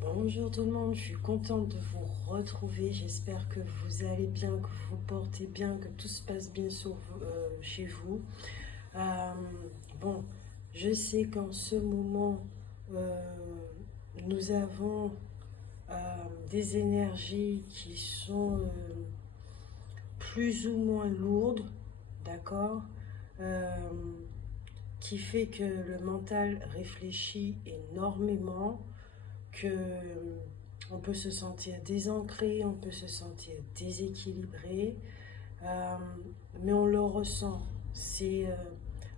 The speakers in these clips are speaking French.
Bonjour tout le monde, je suis contente de vous retrouver. J'espère que vous allez bien, que vous vous portez bien, que tout se passe bien chez vous. Euh, bon, je sais qu'en ce moment, euh, nous avons euh, des énergies qui sont plus ou moins lourdes, d'accord? Euh, qui fait que le mental réfléchit énormément, que on peut se sentir désancré, on peut se sentir déséquilibré, euh, mais on le ressent.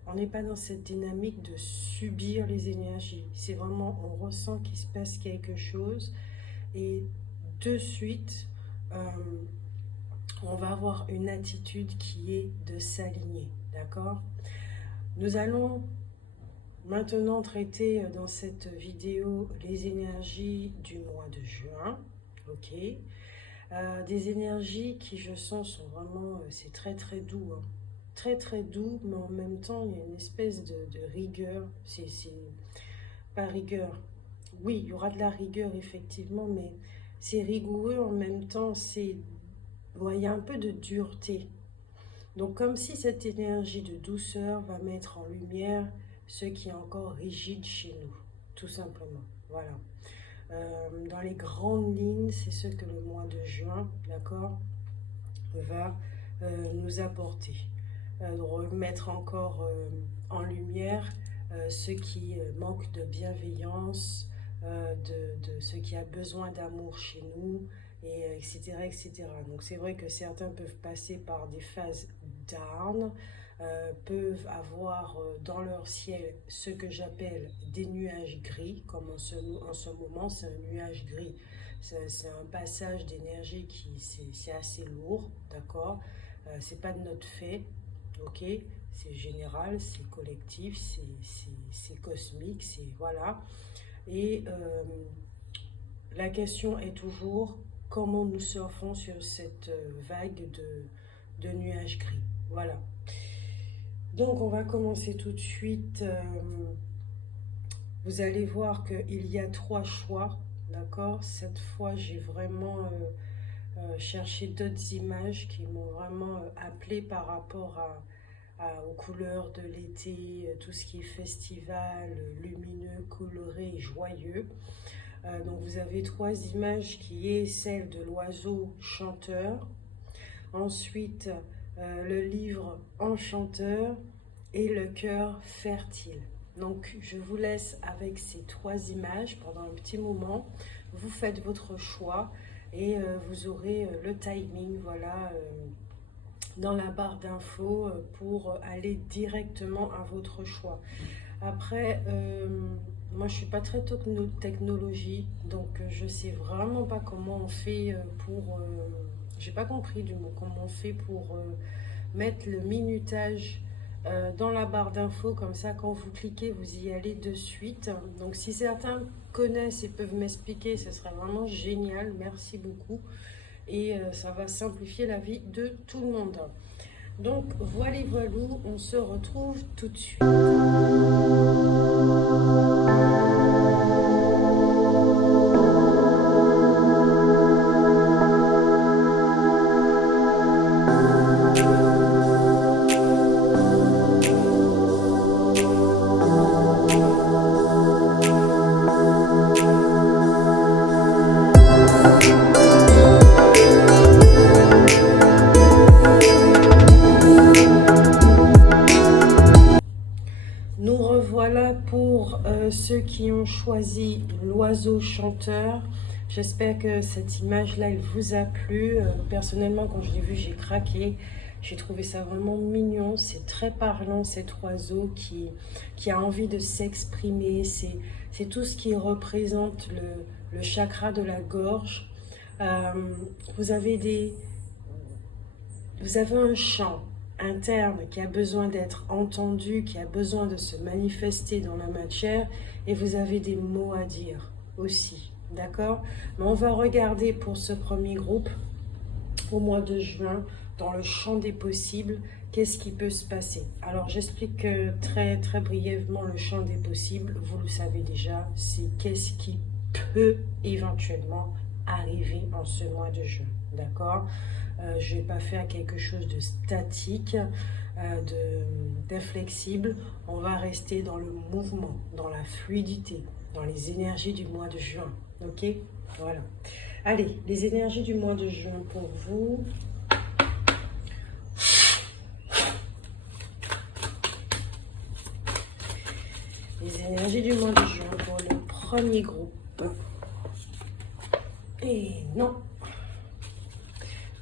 On n'est pas dans cette dynamique de subir les énergies. C'est vraiment, on ressent qu'il se passe quelque chose et de suite, euh, on va avoir une attitude qui est de s'aligner. D'accord? Nous allons maintenant traiter dans cette vidéo les énergies du mois de juin. Ok. Des énergies qui, je sens, sont vraiment, c'est très très doux, hein. Très très doux, mais en même temps il y a une espèce de rigueur. C'est pas rigueur, oui, il y aura de la rigueur effectivement, mais c'est rigoureux en même temps. Ouais, il y a un peu de dureté. Donc comme si cette énergie de douceur va mettre en lumière ce qui est encore rigide chez nous, tout simplement. Voilà. Dans les grandes lignes, c'est ce que le mois de juin, d'accord, va nous apporter. Remettre encore en lumière ce qui manque de bienveillance, de ce qui a besoin d'amour chez nous, et etc., etc. Donc c'est vrai que certains peuvent passer par des phases down, peuvent avoir dans leur ciel ce que j'appelle des nuages gris, comme en ce moment c'est un nuage gris. C'est un passage d'énergie qui c'est assez lourd, d'accord. C'est pas de notre fait, ok. C'est général, c'est collectif, c'est cosmique, c'est voilà. Et la question est toujours comment nous surfons sur cette vague de nuages gris. Voilà. Donc on va commencer tout de suite. Vous allez voir qu'il y a 3 choix, d'accord. Cette fois, j'ai vraiment cherché d'autres images qui m'ont vraiment appelé par rapport aux couleurs de l'été, tout ce qui est festival, lumineux, coloré et joyeux. Donc vous avez 3 images qui est celle de l'oiseau chanteur, ensuite le livre enchanteur et le cœur fertile. Donc je vous laisse avec ces 3 images pendant un petit moment. Vous faites votre choix et vous aurez le timing, voilà, dans la barre d'infos pour aller directement à votre choix. Après, moi je suis pas très technologie, donc je sais vraiment pas comment on fait pour... j'ai pas compris du mot, comment on fait pour mettre le minutage dans la barre d'infos, comme ça quand vous cliquez vous y allez de suite. Donc si certains connaissent et peuvent m'expliquer, ce serait vraiment génial, merci beaucoup. Et ça va simplifier la vie de tout le monde. Donc voilà, voilou, on se retrouve tout de suite. Nous revoilà pour ceux qui ont choisi l'oiseau chanteur. J'espère que cette image-là, elle vous a plu. Personnellement, quand je l'ai vu, j'ai craqué. J'ai trouvé ça vraiment mignon. C'est très parlant, cet oiseau qui a envie de s'exprimer. C'est tout ce qui représente le chakra de la gorge. Vous avez un chant interne qui a besoin d'être entendu, qui a besoin de se manifester dans la matière, et vous avez des mots à dire aussi, d'accord? Mais on va regarder pour ce premier groupe, au mois de juin, dans le champ des possibles, qu'est-ce qui peut se passer. Alors j'explique très très brièvement le champ des possibles, vous le savez déjà, c'est qu'est-ce qui peut éventuellement arriver en ce mois de juin, d'accord? Je ne vais pas faire quelque chose de statique, d'inflexible. On va rester dans le mouvement, dans la fluidité, dans les énergies du mois de juin, ok? Voilà. Allez, les énergies du mois de juin pour vous. Les énergies du mois de juin pour le premier groupe. Et non.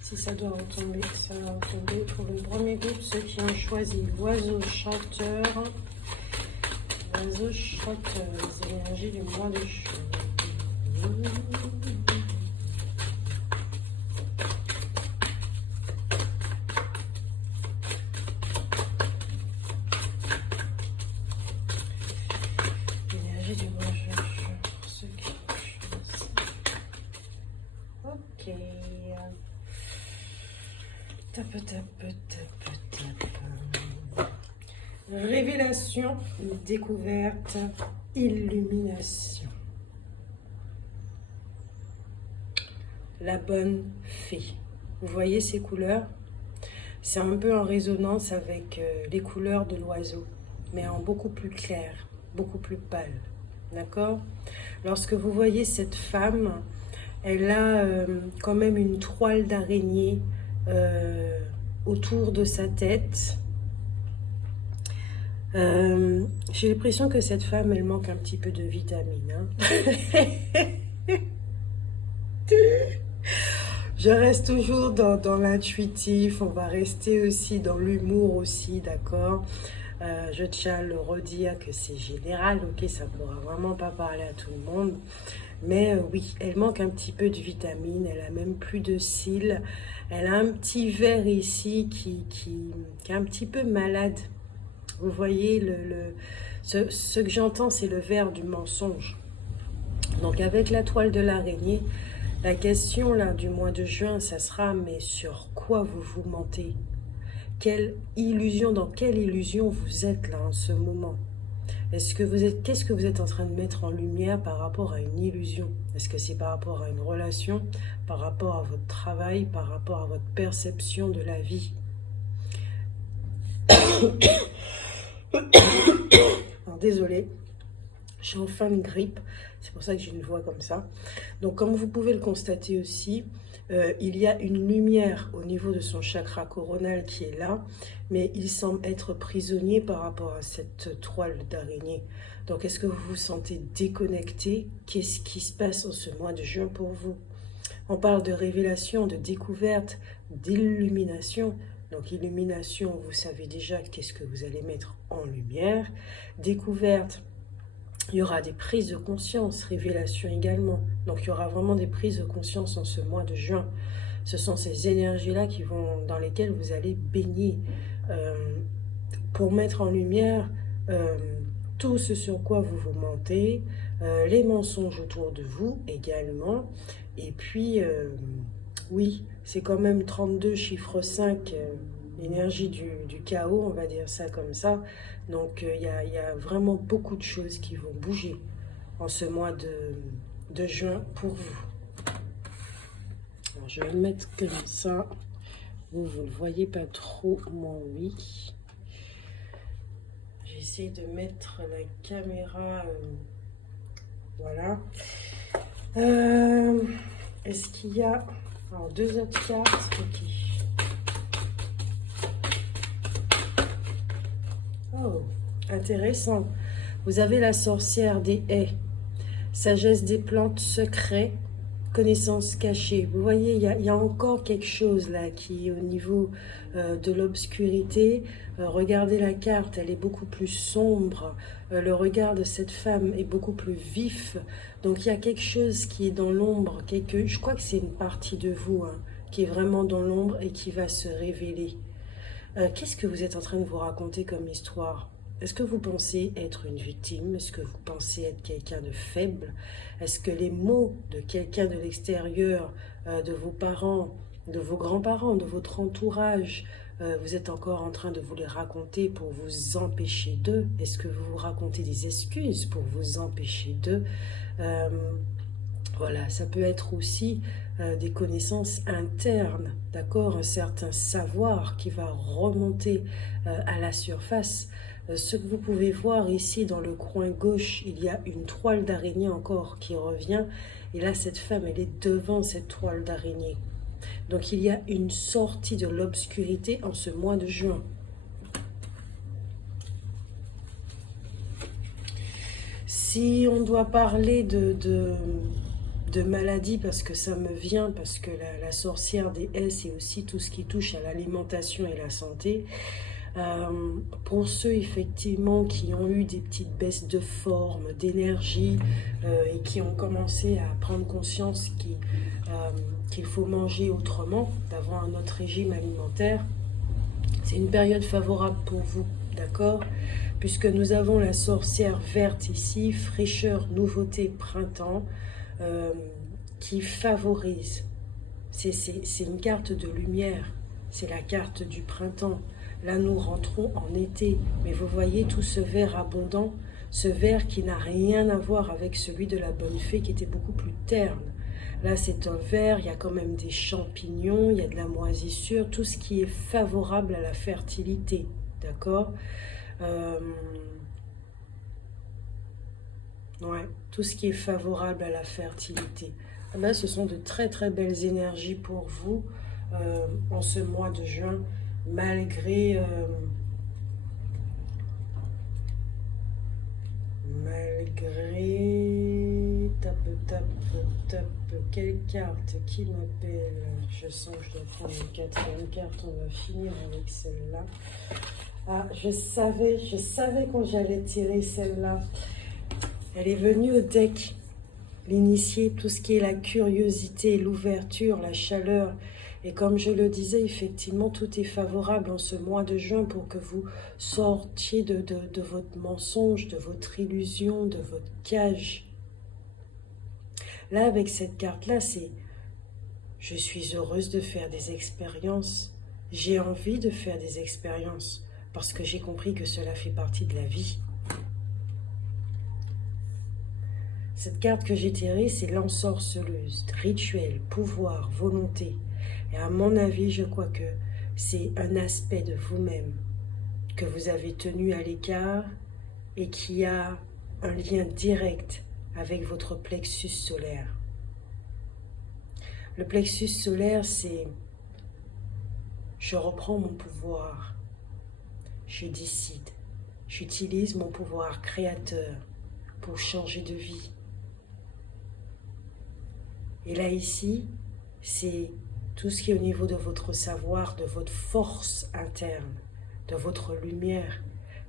Si ça doit retomber, ça va retomber pour le premier groupe. Ceux qui ont choisi l'oiseau chanteur. L'oiseau chanteur, les énergies du mois de juin. L'énergie du mois de juin. Ceux qui ont choisi. Ok. Tap, tap, tap, tap. Révélation, découverte, illumination. La bonne fée. Vous voyez ces couleurs? C'est un peu en résonance avec les couleurs de l'oiseau, mais en beaucoup plus clair, beaucoup plus pâle. D'accord? Lorsque vous voyez cette femme, elle a quand même une toile d'araignée autour de sa tête. J'ai l'impression que cette femme, elle manque un petit peu de vitamine. Hein. Je reste toujours dans l'intuitif, on va rester aussi dans l'humour aussi, d'accord? Je tiens à le redire que c'est général, ok? Ça ne pourra vraiment pas parler à tout le monde. Mais oui, elle manque un petit peu de vitamine, elle a même plus de cils. Elle a un petit verre ici qui est un petit peu malade. Vous voyez, ce que j'entends, c'est le verre du mensonge. Donc avec la toile de l'araignée, la question là du mois de juin, ça sera, mais sur quoi vous vous mentez? Quelle illusion, dans quelle illusion vous êtes là en ce moment? Qu'est-ce que vous êtes en train de mettre en lumière par rapport à une illusion? Est-ce que c'est par rapport à une relation, par rapport à votre travail, par rapport à votre perception de la vie? Alors, désolée, je suis en fin de grippe, c'est pour ça que j'ai une voix comme ça. Donc comme vous pouvez le constater aussi, il y a une lumière au niveau de son chakra coronal qui est là, mais il semble être prisonnier par rapport à cette toile d'araignée. Donc est-ce que vous vous sentez déconnecté? Qu'est-ce qui se passe en ce mois de juin pour vous? On parle de révélation, de découverte, d'illumination. Donc illumination, vous savez déjà qu'est-ce que vous allez mettre en lumière. Découverte, il y aura des prises de conscience, révélation également. Donc il y aura vraiment des prises de conscience en ce mois de juin. Ce sont ces énergies-là dans lesquelles vous allez baigner pour mettre en lumière tout ce sur quoi vous vous mentez, les mensonges autour de vous également. Et puis, oui, c'est quand même 32, chiffre 5, l'énergie du chaos, on va dire ça comme ça. Donc, il y a vraiment beaucoup de choses qui vont bouger en ce mois de juin pour vous. Alors, je vais le mettre comme ça. Vous ne le voyez pas trop, moi oui. J'essaie de mettre la caméra, voilà. Est-ce qu'il y a alors, deux autres cartes? Ok. Oh, intéressant. Vous avez la sorcière des haies, sagesse des plantes, secret, connaissance cachée. Vous voyez, il y a encore quelque chose là qui est au niveau de l'obscurité. Regardez la carte, elle est beaucoup plus sombre. Le regard de cette femme est beaucoup plus vif. Donc il y a quelque chose qui est dans l'ombre. Je crois que c'est une partie de vous hein, qui est vraiment dans l'ombre et qui va se révéler. Qu'est-ce que vous êtes en train de vous raconter comme histoire? Est-ce que vous pensez être une victime? Est-ce que vous pensez être quelqu'un de faible? Est-ce que les mots de quelqu'un de l'extérieur, de vos parents, de vos grands-parents, de votre entourage, vous êtes encore en train de vous les raconter pour vous empêcher d'eux? Est-ce que vous vous racontez des excuses pour vous empêcher d'eux? Voilà, ça peut être aussi des connaissances internes, d'accord? Un certain savoir qui va remonter à la surface. Ce que vous pouvez voir ici dans le coin gauche, il y a une toile d'araignée encore qui revient. Et là, cette femme, elle est devant cette toile d'araignée. Donc, il y a une sortie de l'obscurité en ce mois de juin. Si on doit parler de maladie, parce que ça me vient, parce que la sorcière des S, c'est aussi tout ce qui touche à l'alimentation et la santé. Pour ceux effectivement qui ont eu des petites baisses de forme, d'énergie et qui ont commencé à prendre conscience qu'il faut manger autrement, d'avoir un autre régime alimentaire, c'est une période favorable pour vous, d'accord? Puisque nous avons la sorcière verte ici, fraîcheur, nouveauté, printemps, qui favorise. C'est une carte de lumière, c'est la carte du printemps. Là, nous rentrons en été, mais vous voyez tout ce vert abondant, ce vert qui n'a rien à voir avec celui de la bonne fée qui était beaucoup plus terne. Là, c'est un vert, il y a quand même des champignons, il y a de la moisissure, tout ce qui est favorable à la fertilité, d'accord? Ouais, tout ce qui est favorable à la fertilité. Ah ben, ce sont de très très belles énergies pour vous en ce mois de juin, malgré tape, quelle carte qui m'appelle? Je sens que je dois prendre une quatrième carte, on va finir avec celle-là. Ah, je savais quand j'allais tirer celle-là. Elle est venue au deck, l'initié, tout ce qui est la curiosité, l'ouverture, la chaleur. Et comme je le disais, effectivement, tout est favorable en ce mois de juin pour que vous sortiez de votre mensonge, de votre illusion, de votre cage. Là, avec cette carte-là, c'est « je suis heureuse de faire des expériences, j'ai envie de faire des expériences, parce que j'ai compris que cela fait partie de la vie. » Cette carte que j'ai tirée, c'est l'ensorceleuse, rituel, pouvoir, volonté. Et à mon avis, je crois que c'est un aspect de vous-même que vous avez tenu à l'écart et qui a un lien direct avec votre plexus solaire. Le plexus solaire, c'est « je reprends mon pouvoir, je décide, j'utilise mon pouvoir créateur pour changer de vie. » Et là, ici, c'est tout ce qui est au niveau de votre savoir, de votre force interne, de votre lumière.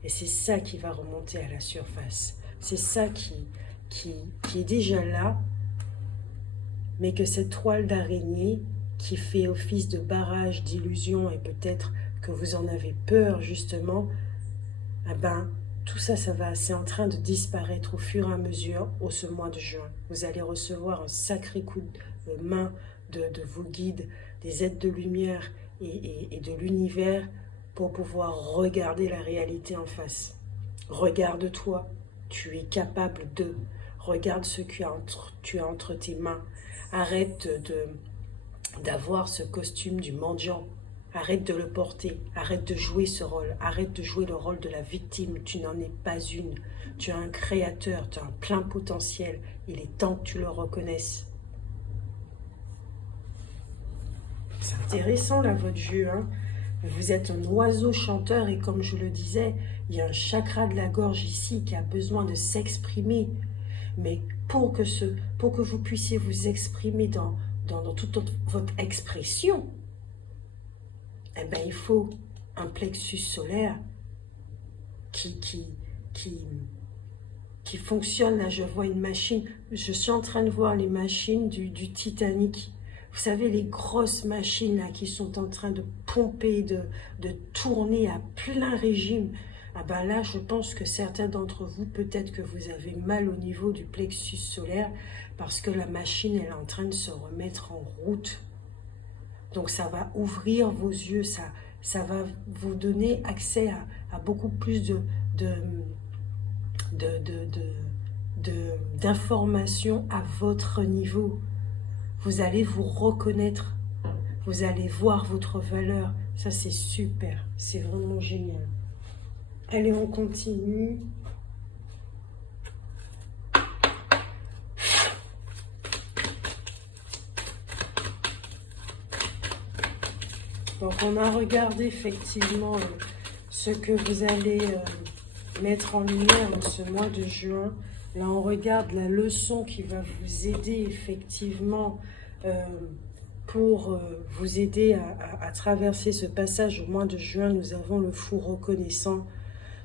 Et c'est ça qui va remonter à la surface. C'est ça qui est déjà là, mais que cette toile d'araignée qui fait office de barrage, d'illusion, et peut-être que vous en avez peur justement, eh ben, tout ça, c'est en train de disparaître au fur et à mesure au ce mois de juin. Vous allez recevoir un sacré coup de main de vos guides, des aides de lumière et de l'univers pour pouvoir regarder la réalité en face. Regarde-toi, tu es capable de. Regarde ce que tu as entre tes mains. Arrête d'avoir ce costume du mendiant. Arrête de le porter, arrête de jouer ce rôle, arrête de jouer le rôle de la victime, tu n'en es pas une. Tu as un créateur, tu as un plein potentiel, il est temps que tu le reconnaisses. C'est intéressant là votre jeu, hein. Vous êtes un oiseau chanteur et comme je le disais, il y a un chakra de la gorge ici qui a besoin de s'exprimer. Mais pour que vous puissiez vous exprimer dans toute votre expression, eh ben, il faut un plexus solaire qui fonctionne. Là, je vois une machine. Je suis en train de voir les machines du Titanic. Vous savez, les grosses machines là, qui sont en train de pomper, de tourner à plein régime. Ah ben là, je pense que certains d'entre vous, peut-être que vous avez mal au niveau du plexus solaire parce que la machine, elle est en train de se remettre en route. Donc ça va ouvrir vos yeux, ça va vous donner accès à beaucoup plus d'informations à votre niveau. Vous allez vous reconnaître. Vous allez voir votre valeur. Ça, c'est super. C'est vraiment génial. Allez, on continue. Donc, on a regardé effectivement ce que vous allez mettre en lumière en ce mois de juin. Là, on regarde la leçon qui va vous aider effectivement pour vous aider à traverser ce passage au mois de juin. Nous avons le fou reconnaissant.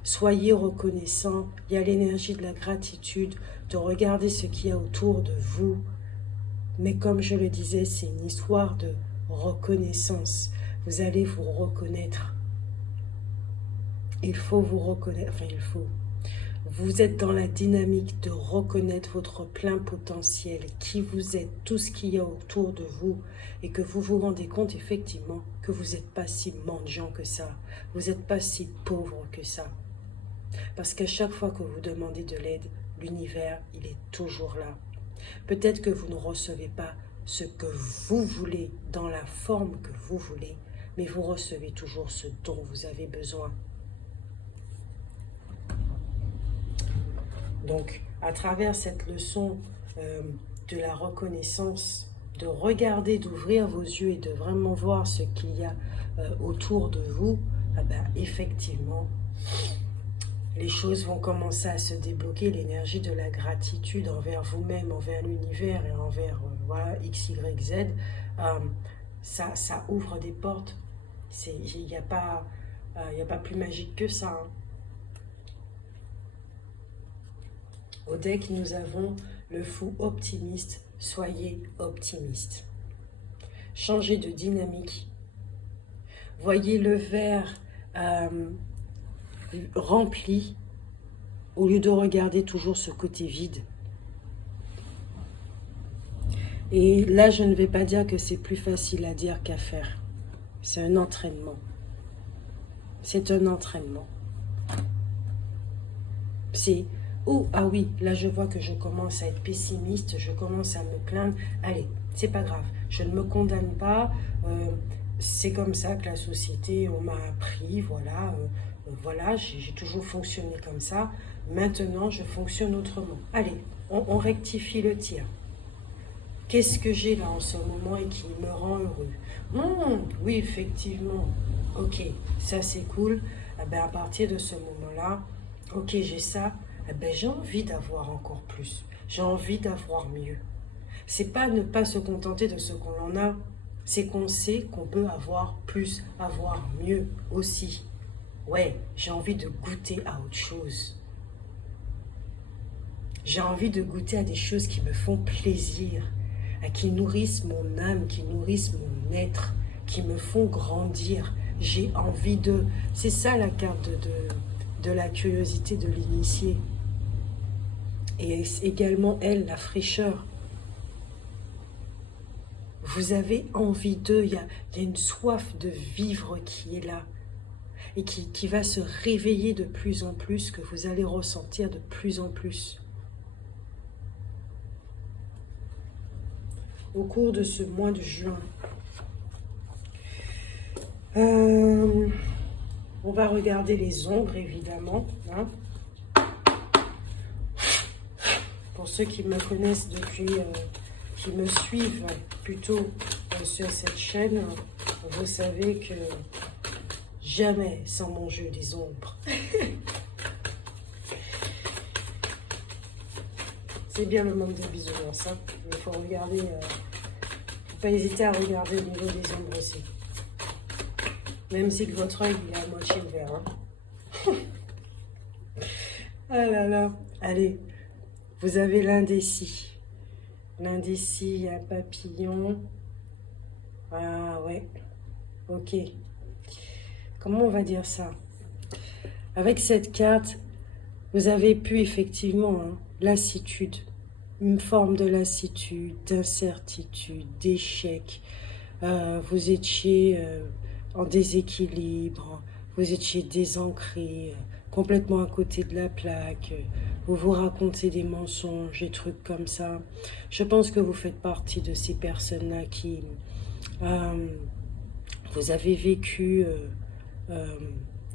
Soyez reconnaissant. Il y a l'énergie de la gratitude, de regarder ce qu'il y a autour de vous. Mais comme je le disais, c'est une histoire de reconnaissance. Vous allez vous reconnaître. Il faut vous reconnaître. Enfin, il faut. Vous êtes dans la dynamique de reconnaître votre plein potentiel, qui vous êtes, tout ce qu'il y a autour de vous, et que vous vous rendez compte effectivement que vous n'êtes pas si mendiant que ça, vous n'êtes pas si pauvre que ça. Parce qu'à chaque fois que vous demandez de l'aide, l'univers, il est toujours là. Peut-être que vous ne recevez pas ce que vous voulez, dans la forme que vous voulez, mais vous recevez toujours ce dont vous avez besoin. Donc, à travers cette leçon de la reconnaissance, de regarder, d'ouvrir vos yeux et de vraiment voir ce qu'il y a autour de vous, effectivement, les choses vont commencer à se débloquer. L'énergie de la gratitude envers vous-même, envers l'univers et envers voilà, X, Y, Z, ça ouvre des portes. Il n'y a pas plus magique que ça. Hein. Au deck, nous avons le fou optimiste. Soyez optimiste. Changez de dynamique. Voyez le verre rempli au lieu de regarder toujours ce côté vide. Et là, je ne vais pas dire que c'est plus facile à dire qu'à faire. C'est un entraînement. C'est un entraînement. C'est... Oh, ah oui, là je vois que je commence à être pessimiste, je commence à me plaindre. Allez, c'est pas grave, je ne me condamne pas. C'est comme ça que la société, on m'a appris, voilà. Voilà, j'ai toujours fonctionné comme ça. Maintenant, je fonctionne autrement. Allez, on rectifie le tir. Qu'est-ce que j'ai là en ce moment et qui me rend heureux? Oui, effectivement. Ok, ça c'est cool. À partir de ce moment-là, ok, j'ai ça. J'ai envie d'avoir encore plus. J'ai envie d'avoir mieux. C'est pas ne pas se contenter de ce qu'on en a. C'est qu'on sait qu'on peut avoir plus, avoir mieux aussi. Ouais, j'ai envie de goûter à autre chose. J'ai envie de goûter à des choses qui me font plaisir, qui nourrissent mon âme, qui nourrissent mon être, qui me font grandir. J'ai envie de... C'est ça la carte de la curiosité de l'initié. Et également, elle, la fraîcheur. Vous avez envie d'eux, il y a une soif de vivre qui est là. Et qui va se réveiller de plus en plus, que vous allez ressentir de plus en plus. Au cours de ce mois de juin, on va regarder les ombres, évidemment. Hein. Pour ceux qui me connaissent depuis, qui me suivent plutôt sur cette chaîne, vous savez que jamais sans mon jeu des ombres. C'est bien le monde des bisounours, hein. Il faut regarder, faut pas hésiter à regarder au niveau des ombres aussi. Même si votre œil il est à moitié ouvert. Hein. Ah là là, allez. Vous avez l'indécis. L'indécis, un papillon. Ah ouais. Ok. Comment on va dire ça? Avec cette carte, vous avez pu effectivement, hein, lassitude. Une forme de lassitude, d'incertitude, d'échec. Vous étiez en déséquilibre. Vous étiez désancré, complètement à côté de la plaque. Vous vous racontez des mensonges, des trucs comme ça. Je pense que vous faites partie de ces personnes-là qui... vous avez vécu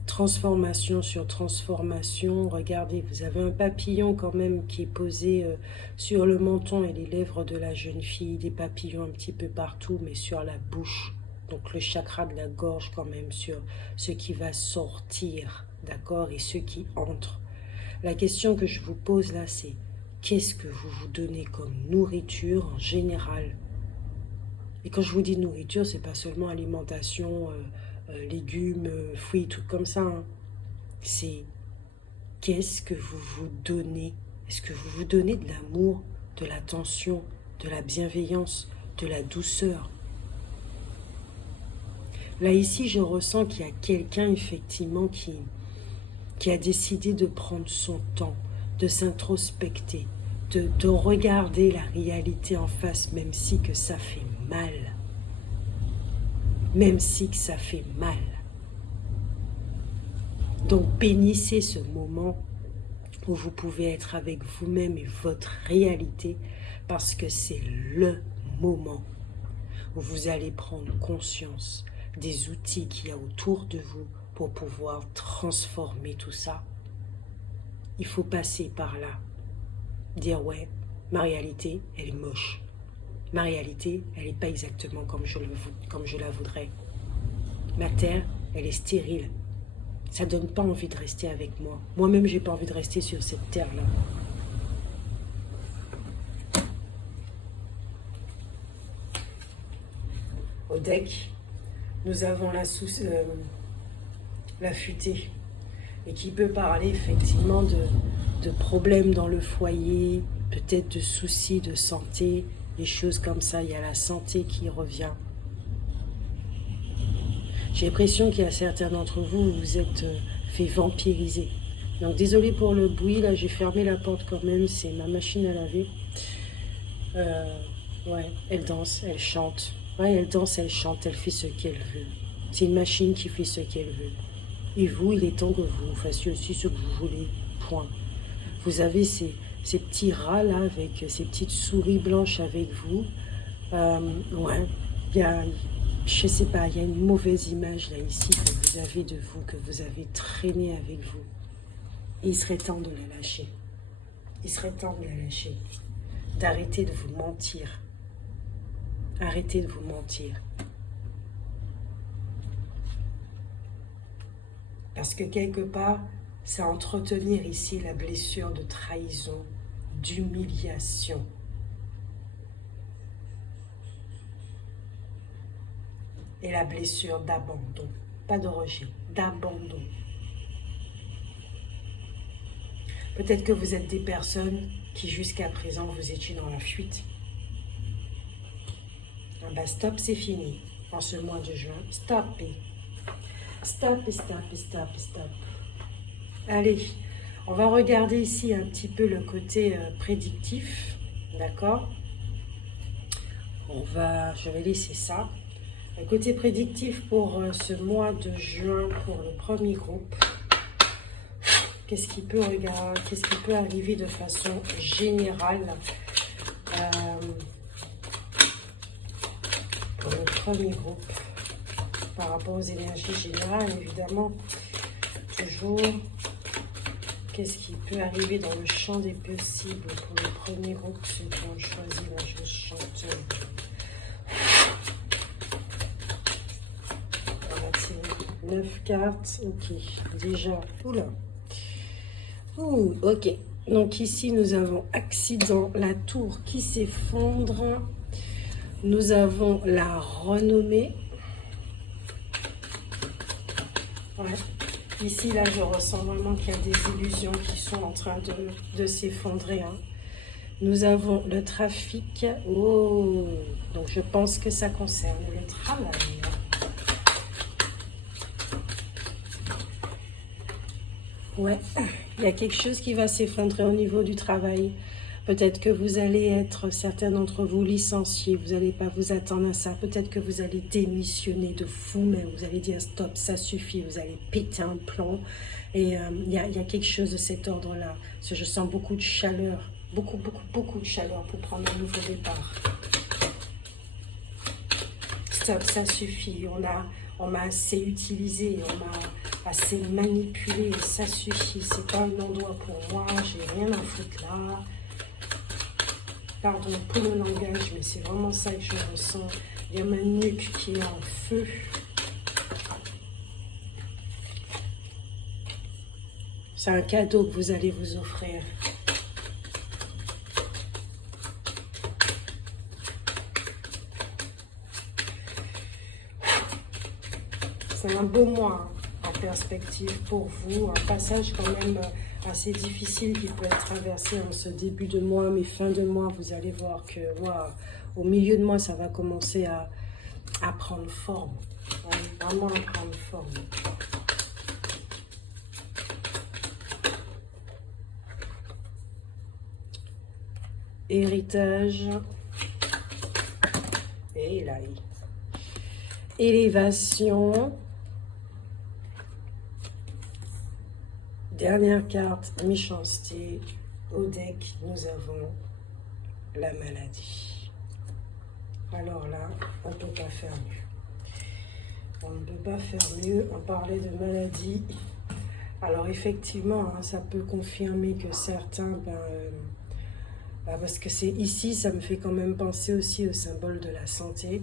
transformation sur transformation. Regardez, vous avez un papillon quand même qui est posé sur le menton et les lèvres de la jeune fille. Des papillons un petit peu partout, mais sur la bouche. Donc le chakra de la gorge quand même, sur ce qui va sortir, d'accord, et ce qui entre. La question que je vous pose là, c'est qu'est-ce que vous vous donnez comme nourriture en général? Et quand je vous dis nourriture, c'est pas seulement alimentation, légumes, fruits, trucs comme ça. Hein. C'est qu'est-ce que vous vous donnez? Est-ce que vous vous donnez de l'amour, de l'attention, de la bienveillance, de la douceur? Là, ici, je ressens qu'il y a quelqu'un, effectivement, qui a décidé de prendre son temps, de s'introspecter, de regarder la réalité en face, même si que ça fait mal. Même si que ça fait mal. Donc, bénissez ce moment où vous pouvez être avec vous-même et votre réalité, parce que c'est le moment où vous allez prendre conscience des outils qu'il y a autour de vous pour pouvoir transformer tout ça. Il faut passer par là. Dire ouais, ma réalité, elle est moche. Ma réalité, elle n'est pas exactement comme je la voudrais. Ma terre, elle est stérile. Ça ne donne pas envie de rester avec moi. Moi-même, j'ai pas envie de rester sur cette terre-là. Au deck, nous avons la futée, et qui peut parler effectivement de problèmes dans le foyer, peut-être de soucis de santé, des choses comme ça. Il y a la santé qui revient. J'ai l'impression qu'il y a certains d'entre vous où vous êtes fait vampiriser. Donc désolé pour le bruit, là j'ai fermé la porte quand même, c'est ma machine à laver. Ouais, elle danse, elle chante. Ouais, elle danse, elle chante, elle fait ce qu'elle veut. C'est une machine qui fait ce qu'elle veut. Et vous, il est temps que vous fassiez aussi ce que vous voulez. Point. Vous avez ces petits rats là, avec ces petites souris blanches avec vous. Ouais, je sais pas, il y a une mauvaise image là ici que vous avez de vous, que vous avez traîné avec vous. Et il serait temps de la lâcher. Il serait temps de la lâcher. D'arrêter de vous mentir. Arrêtez de vous mentir. Parce que quelque part, c'est entretenir ici la blessure de trahison, d'humiliation. Et la blessure d'abandon. Pas de rejet, d'abandon. Peut-être que vous êtes des personnes qui jusqu'à présent vous étiez dans la fuite. Ah bah stop, c'est fini. En ce mois de juin, stoppez. Stop, stop, stop, stop. Allez, on va regarder ici un petit peu le côté prédictif. D'accord? Je vais laisser ça. Le côté prédictif pour ce mois de juin, pour le premier groupe. Qu'est-ce qui peut arriver de façon générale pour le premier groupe par rapport aux énergies générales, évidemment. Toujours, qu'est-ce qui peut arriver dans le champ des possibles pour le premier groupe, ceux qui ont choisi la chose chanteuse. On va tirer 9 cartes, ok, déjà, oula. Ouh, ok, donc ici nous avons accident, la tour qui s'effondre, nous avons la renommée. Ouais. Ici, là, je ressens vraiment qu'il y a des illusions qui sont en train de s'effondrer. Hein. Nous avons le trafic. Oh, donc je pense que ça concerne le travail. Ouais, il y a quelque chose qui va s'effondrer au niveau du travail. Peut-être que vous allez être, certains d'entre vous, licenciés. Vous n'allez pas vous attendre à ça. Peut-être que vous allez démissionner de vous-même. Vous allez dire stop, ça suffit. Vous allez péter un plomb. Et il y a quelque chose de cet ordre-là. Parce que je sens beaucoup de chaleur. Beaucoup de chaleur pour prendre un nouveau départ. Stop, ça suffit. On m'a assez utilisé. On m'a assez manipulé. Ça suffit. C'est pas un endroit pour moi. J'ai rien à foutre là. Pardon pour le langage, mais c'est vraiment ça que je ressens. Il y a ma nuque qui est en feu. C'est un cadeau que vous allez vous offrir. C'est un beau mois en perspective pour vous. Un passage quand même assez difficile qui peut être traversé en ce début de mois, mais fin de mois, vous allez voir que au milieu de mois, ça va commencer à prendre forme. Vraiment à prendre forme. Héritage. Et là, élévation. Dernière carte, méchanceté. Au deck, nous avons la maladie. Alors là, on ne peut pas faire mieux. On ne peut pas faire mieux. On parlait de maladie. Alors effectivement, hein, ça peut confirmer que certains, parce que c'est ici, ça me fait quand même penser aussi au symbole de la santé.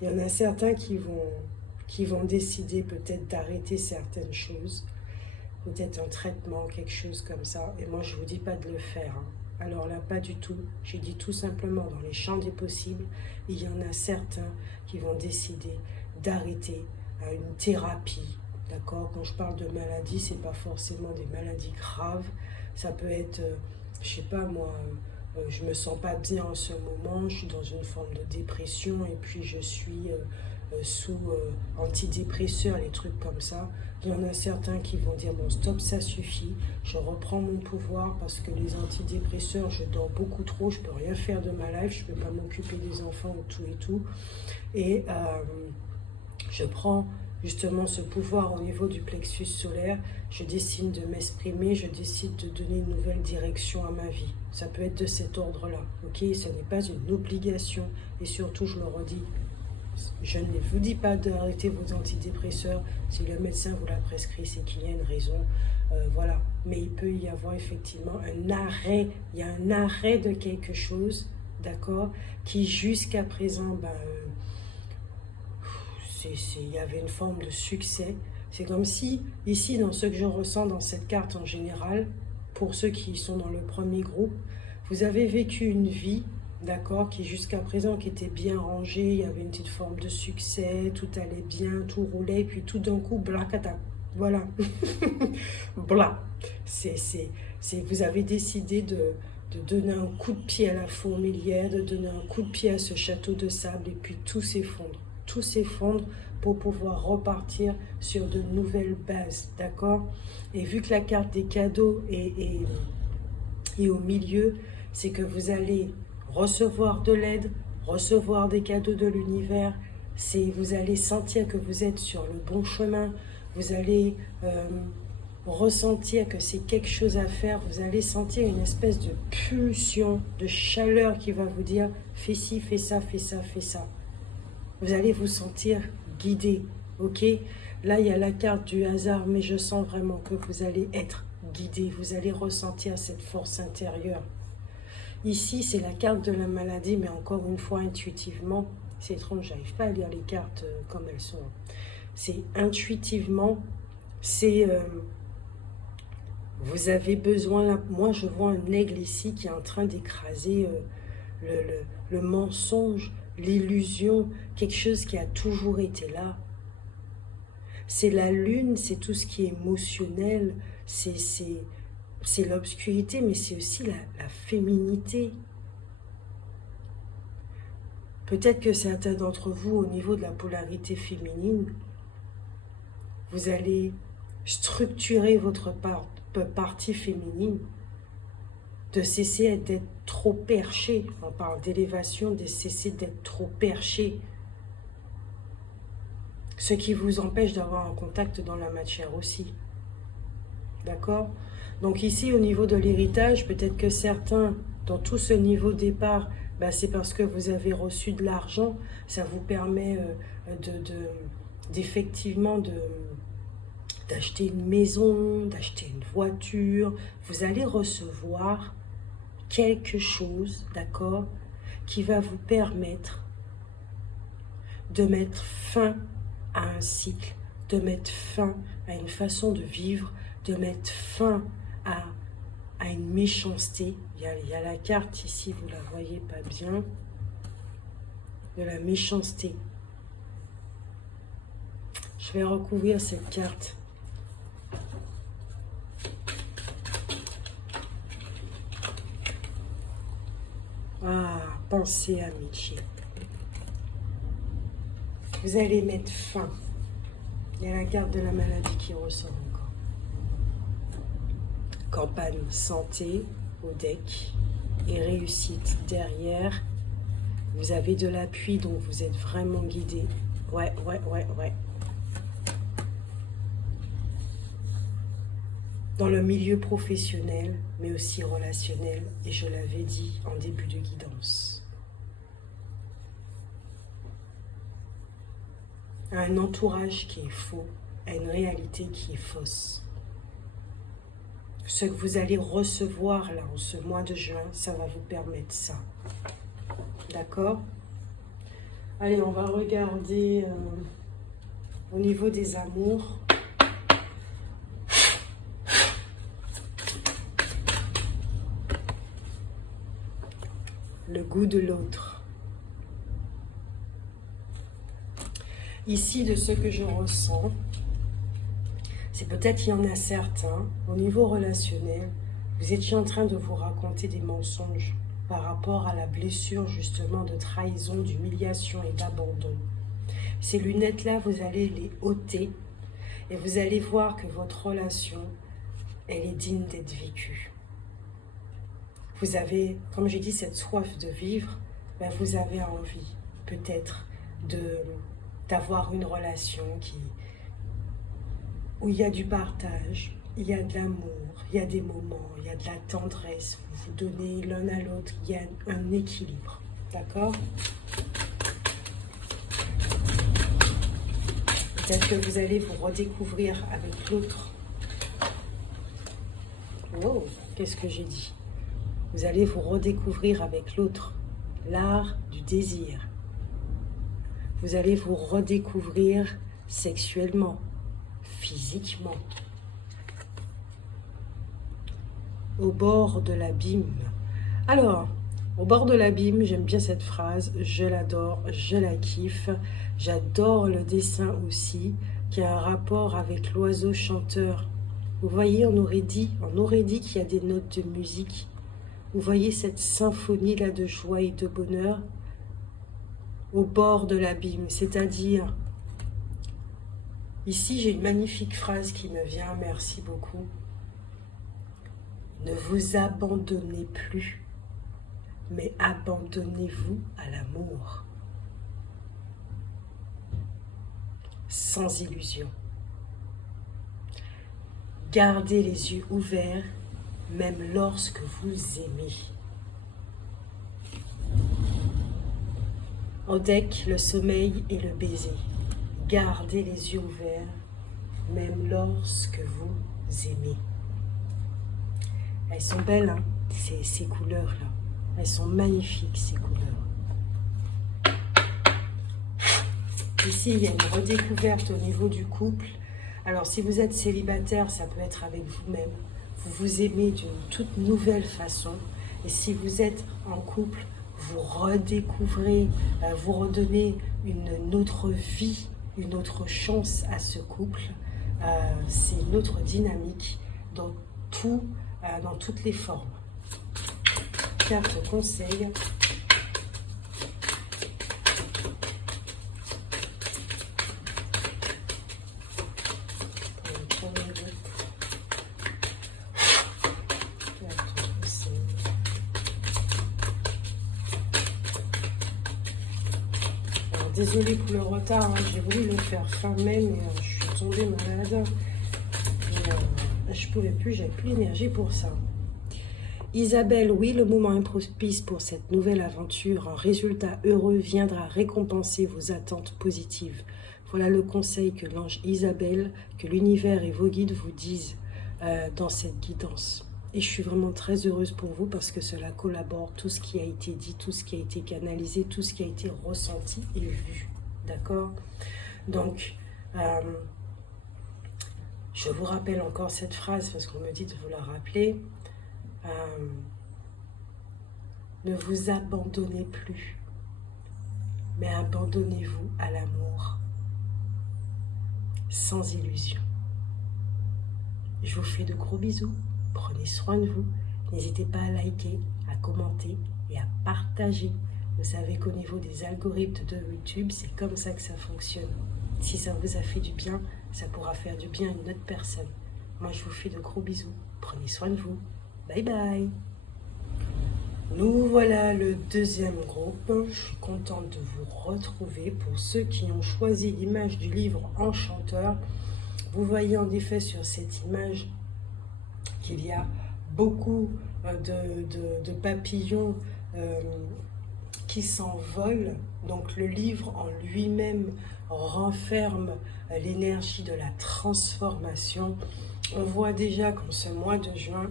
Il y en a certains qui vont décider peut-être d'arrêter certaines choses, peut-être un traitement, quelque chose comme ça. Et moi, je ne vous dis pas de le faire. Hein. Alors là, pas du tout. Je dis tout simplement, dans les champs des possibles, il y en a certains qui vont décider d'arrêter une thérapie. D'accord? Quand je parle de maladie, ce n'est pas forcément des maladies graves. Ça peut être, je ne sais pas moi, je ne me sens pas bien en ce moment, je suis dans une forme de dépression et puis je suis sous antidépresseurs, les trucs comme ça. Il y en a certains qui vont dire bon stop, ça suffit, je reprends mon pouvoir parce que les antidépresseurs, je dors beaucoup trop, je peux rien faire de ma life, je peux pas m'occuper des enfants ou tout et tout. Et je prends justement ce pouvoir au niveau du plexus solaire, je décide de m'exprimer, je décide de donner une nouvelle direction à ma vie. Ça peut être de cet ordre-là, ok? Ce n'est pas une obligation et surtout, je le redis, je ne vous dis pas d'arrêter vos antidépresseurs. Si le médecin vous l'a prescrit, c'est qu'il y a une raison. Voilà. Mais il peut y avoir effectivement un arrêt. Il y a un arrêt de quelque chose, d'accord, qui jusqu'à présent, il y avait une forme de succès. C'est comme si, ici, dans ce que je ressens dans cette carte en général, pour ceux qui sont dans le premier groupe, vous avez vécu une vie, d'accord, qui jusqu'à présent qui était bien rangée, il y avait une petite forme de succès, tout allait bien, tout roulait, puis tout d'un coup, blacata, voilà, bla. Vous avez décidé de donner un coup de pied à la fourmilière, de donner un coup de pied à ce château de sable, et puis tout s'effondre. Tout s'effondre pour pouvoir repartir sur de nouvelles bases, d'accord? Et vu que la carte des cadeaux est au milieu, c'est que vous allez recevoir de l'aide, recevoir des cadeaux de l'univers, vous allez sentir que vous êtes sur le bon chemin, vous allez ressentir que c'est quelque chose à faire, vous allez sentir une espèce de pulsion, de chaleur qui va vous dire « fais ci, fais ça, fais ça, fais ça ». Vous allez vous sentir guidé, ok? Là, il y a la carte du hasard, mais je sens vraiment que vous allez être guidé, vous allez ressentir cette force intérieure. Ici, c'est la carte de la maladie, mais encore une fois, intuitivement, c'est étrange, j'arrive pas à lire les cartes comme elles sont. C'est intuitivement, c'est... vous avez besoin, moi je vois un aigle ici qui est en train d'écraser le mensonge, l'illusion, quelque chose qui a toujours été là. C'est la lune, c'est tout ce qui est émotionnel, c'est l'obscurité, mais c'est aussi la féminité. Peut-être que certains d'entre vous, au niveau de la polarité féminine, vous allez structurer votre partie féminine, de cesser d'être trop perché. On parle d'élévation, de cesser d'être trop perché. Ce qui vous empêche d'avoir un contact dans la matière aussi. D'accord? Donc ici, au niveau de l'héritage, peut-être que certains, dans tout ce niveau départ, ben c'est parce que vous avez reçu de l'argent. Ça vous permet d'effectivement d'acheter une maison, d'acheter une voiture. Vous allez recevoir quelque chose, d'accord, qui va vous permettre de mettre fin à un cycle, de mettre fin à une façon de vivre, de mettre fin à une méchanceté. Il y a la carte ici, vous la voyez pas bien, de la méchanceté. Je vais recouvrir cette carte. Ah, pensez à Michi. Vous allez mettre fin. Il y a la carte de la maladie qui ressort encore. Campagne santé au deck et réussite derrière. Vous avez de l'appui, donc vous êtes vraiment guidé. Ouais. Dans le milieu professionnel, mais aussi relationnel, et je l'avais dit en début de guidance. À un entourage qui est faux, à une réalité qui est fausse. Ce que vous allez recevoir là en ce mois de juin, ça va vous permettre ça. D'accord? Allez, on va regarder au niveau des amours. Le goût de l'autre. Ici, de ce que je ressens, c'est peut-être qu'il y en a certains, au niveau relationnel, vous étiez en train de vous raconter des mensonges par rapport à la blessure justement de trahison, d'humiliation et d'abandon. Ces lunettes-là, vous allez les ôter et vous allez voir que votre relation, elle est digne d'être vécue. Vous avez, comme j'ai dit, cette soif de vivre, ben vous avez envie peut-être d'avoir une relation où il y a du partage, il y a de l'amour, il y a des moments, il y a de la tendresse, vous vous donnez l'un à l'autre, il y a un équilibre, d'accord? Peut-être que vous allez vous redécouvrir avec l'autre. Wow, qu'est-ce que j'ai dit? Vous allez vous redécouvrir avec l'autre, l'art du désir. Vous allez vous redécouvrir sexuellement, physiquement. Au bord de l'abîme. Alors, au bord de l'abîme, j'aime bien cette phrase, je l'adore, je la kiffe. J'adore le dessin aussi, qui a un rapport avec l'oiseau chanteur. Vous voyez, on aurait dit qu'il y a des notes de musique. Vous voyez cette symphonie-là de joie et de bonheur au bord de l'abîme, c'est-à-dire, ici j'ai une magnifique phrase qui me vient, merci beaucoup. Ne vous abandonnez plus, mais abandonnez-vous à l'amour. Sans illusion. Gardez les yeux ouverts, même lorsque vous aimez. Au deck, le sommeil et le baiser. Gardez les yeux ouverts, même lorsque vous aimez. Elles sont belles, hein, ces couleurs-là. Elles sont magnifiques, ces couleurs. Ici, il y a une redécouverte au niveau du couple. Alors, si vous êtes célibataire, ça peut être avec vous-même. Vous vous aimez d'une toute nouvelle façon. Et si vous êtes en couple, vous redécouvrez, vous redonnez une autre vie, une autre chance à ce couple. C'est une autre dynamique dans toutes les formes. Carte conseil. Pour le premier désolée pour le retard, hein. J'ai voulu le faire fin mai, mais je suis tombée malade. Et, je pouvais plus, j'avais plus l'énergie pour ça. Isabelle, oui, le moment est propice pour cette nouvelle aventure. Un résultat heureux viendra récompenser vos attentes positives. Voilà le conseil que l'ange Isabelle, que l'univers et vos guides vous disent dans cette guidance. Et je suis vraiment très heureuse pour vous parce que cela collabore, tout ce qui a été dit, tout ce qui a été canalisé, tout ce qui a été ressenti et vu. D'accord? Donc, je vous rappelle encore cette phrase parce qu'on me dit de vous la rappeler. Ne vous abandonnez plus, mais abandonnez-vous à l'amour, sans illusion. Je vous fais de gros bisous. Prenez soin de vous. N'hésitez pas à liker, à commenter et à partager. Vous savez qu'au niveau des algorithmes de YouTube, c'est comme ça que ça fonctionne. Si ça vous a fait du bien, ça pourra faire du bien à une autre personne. Moi, je vous fais de gros bisous. Prenez soin de vous. Bye bye. Nous voilà le deuxième groupe. Je suis contente de vous retrouver. Pour ceux qui ont choisi l'image du livre Enchanteur, vous voyez en effet sur cette image qu'il y a beaucoup de papillons qui s'envolent. Donc le livre en lui-même renferme l'énergie de la transformation. On voit déjà qu'en ce mois de juin,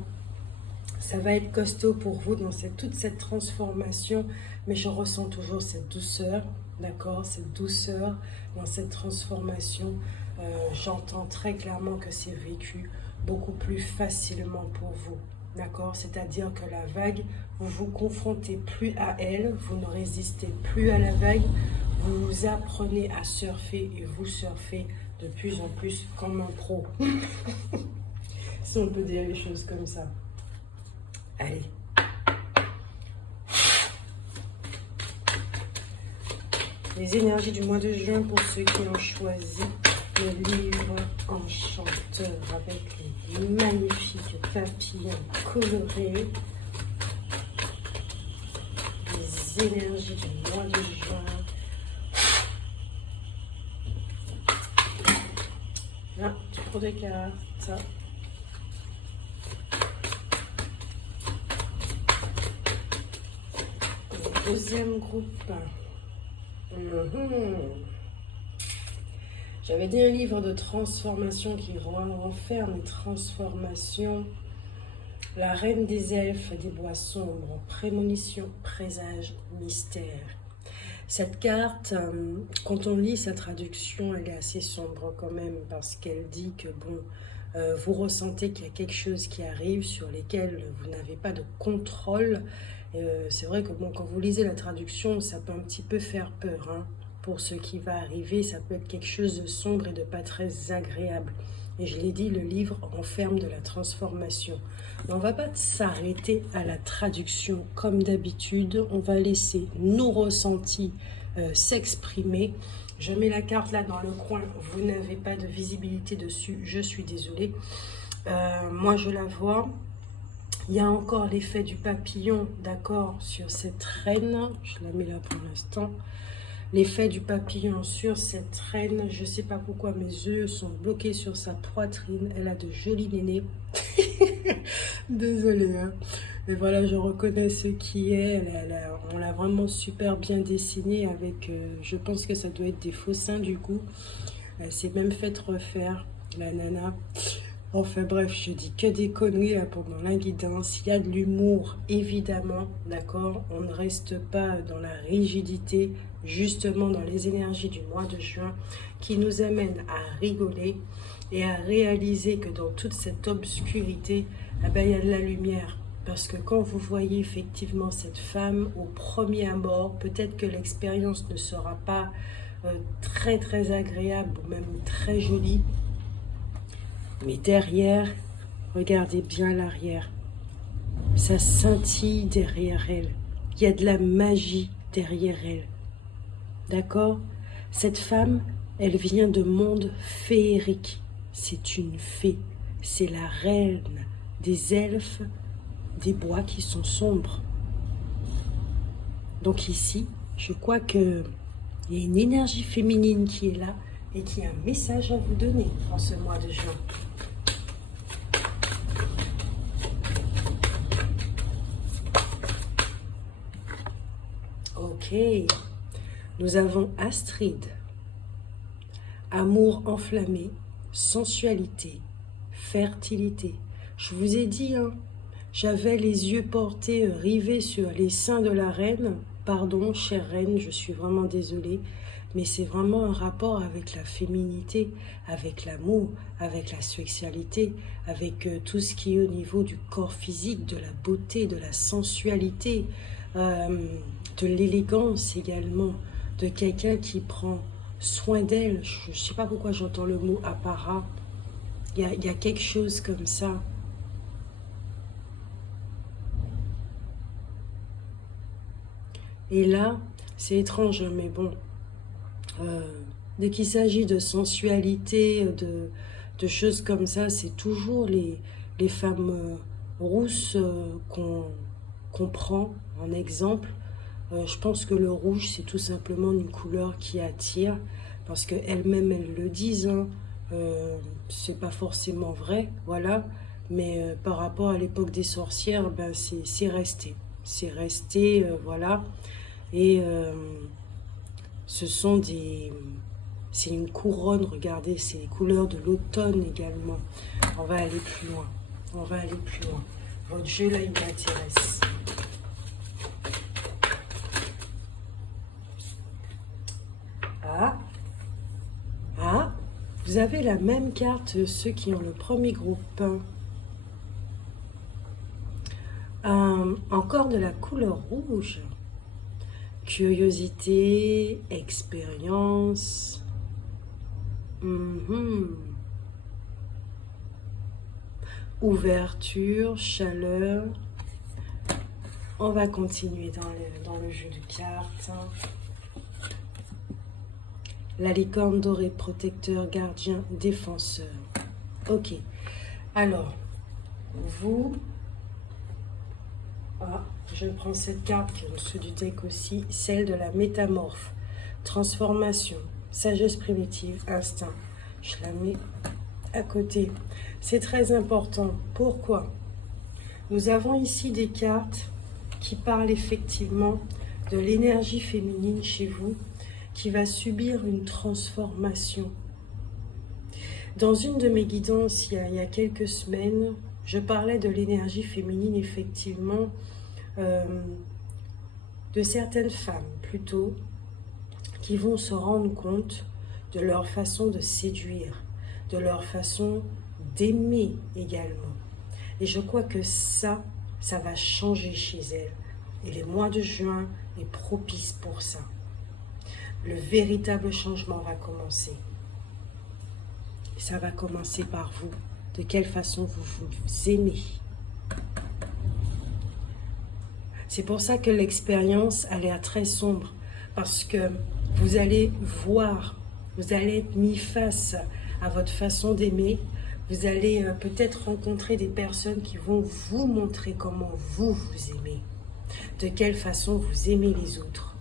ça va être costaud pour vous dans toute cette transformation, mais je ressens toujours cette douceur, d'accord, cette douceur dans cette transformation. J'entends très clairement que c'est vécu beaucoup plus facilement pour vous, d'accord? C'est-à-dire que la vague, vous vous confrontez plus à elle, vous ne résistez plus à la vague, vous apprenez à surfer et vous surfez de plus en plus comme un pro. Si on peut dire les choses comme ça. Allez. Les énergies du mois de juin pour ceux qui ont choisi le livre Enchanteur avec les magnifiques papillons colorés. Les énergies du mois de juin. Ah, tu prends des cartes. Ça. Le deuxième groupe. J'avais dit un livre de transformation qui renferme les transformations. La reine des elfes des bois sombres, prémonition, présage, mystère. Cette carte, quand on lit sa traduction, elle est assez sombre quand même parce qu'elle dit que bon, vous ressentez qu'il y a quelque chose qui arrive sur lesquels vous n'avez pas de contrôle. C'est vrai que bon, quand vous lisez la traduction, ça peut un petit peu faire peur, hein. Pour ce qui va arriver, ça peut être quelque chose de sombre et de pas très agréable. Et je l'ai dit, le livre renferme de la transformation. Mais on ne va pas s'arrêter à la traduction comme d'habitude. On va laisser nos ressentis s'exprimer. Je mets la carte là dans le coin. Vous n'avez pas de visibilité dessus. Je suis désolée. Moi, je la vois. Il y a encore l'effet du papillon, d'accord, sur cette reine. Je la mets là pour l'instant. L'effet du papillon sur cette reine, je ne sais pas pourquoi mes yeux sont bloqués sur sa poitrine. Elle a de jolis nénés. Désolée, hein. Mais voilà, je reconnais ce qui est. On l'a vraiment super bien dessiné avec, je pense que ça doit être des faux seins du coup. Elle s'est même faite refaire, la nana. Enfin bref, je dis que des conneries là pendant la guidance. Il y a de l'humour, évidemment, d'accord? On ne reste pas dans la rigidité, justement dans les énergies du mois de juin, qui nous amènent à rigoler et à réaliser que dans toute cette obscurité, eh ben, il y a de la lumière. Parce que quand vous voyez effectivement cette femme au premier abord, peut-être que l'expérience ne sera pas très très agréable ou même très jolie. Mais derrière, regardez bien l'arrière. Ça scintille derrière elle. Il y a de la magie derrière elle. D'accord? Cette femme, elle vient de monde féerique. C'est une fée. C'est la reine des elfes des bois qui sont sombres. Donc ici, je crois que Il y a une énergie féminine qui est là et qui a un message à vous donner en ce mois de juin. Ok, nous avons Astrid, amour enflammé, sensualité, fertilité. Je vous ai dit, hein, j'avais les yeux portés, rivés sur les seins de la reine. Pardon, chère reine, je suis vraiment désolée, mais c'est vraiment un rapport avec la féminité, avec l'amour, avec la sexualité, avec tout ce qui est au niveau du corps physique, de la beauté, de la sensualité, de l'élégance également, de quelqu'un qui prend soin d'elle. Je ne sais pas pourquoi j'entends le mot apparat. Il y a quelque chose comme ça. Et là, c'est étrange, mais bon, dès qu'il s'agit de sensualité, de choses comme ça, c'est toujours les femmes rousses qu'on prend en exemple. Je pense que le rouge, c'est tout simplement une couleur qui attire, parce qu'elles-mêmes, elles le disent, hein, c'est pas forcément vrai, voilà, mais par rapport à l'époque des sorcières, ben c'est resté. C'est resté, voilà. Et ce sont des... C'est une couronne, regardez, c'est les couleurs de l'automne également. On va aller plus loin. On va aller plus loin. Votre jeu, là, il m'intéresse. Ah, vous avez la même carte, ceux qui ont le premier groupe. Encore de la couleur rouge. Curiosité, expérience. Ouverture, chaleur. On va continuer dans le jeu de cartes. La licorne dorée, protecteur, gardien, défenseur. Ok. Alors, vous... Ah, je prends cette carte, ceux du deck aussi, celle de la métamorphe. Transformation, sagesse primitive, instinct. Je la mets à côté. C'est très important. Pourquoi? Nous avons ici des cartes qui parlent effectivement de l'énergie féminine chez vous, qui va subir une transformation. Dans une de mes guidances, il y a quelques semaines, je parlais de l'énergie féminine, effectivement, de certaines femmes, plutôt, qui vont se rendre compte de leur façon de séduire, de leur façon d'aimer également. Et je crois que ça va changer chez elles. Et les mois de juin est propice pour ça. Le véritable changement va commencer. Et ça va commencer par vous. De quelle façon vous vous aimez. C'est pour ça que l'expérience a l'air très sombre. Parce que vous allez voir, vous allez être mis face à votre façon d'aimer. Vous allez peut-être rencontrer des personnes qui vont vous montrer comment vous vous aimez. De quelle façon vous aimez les autres.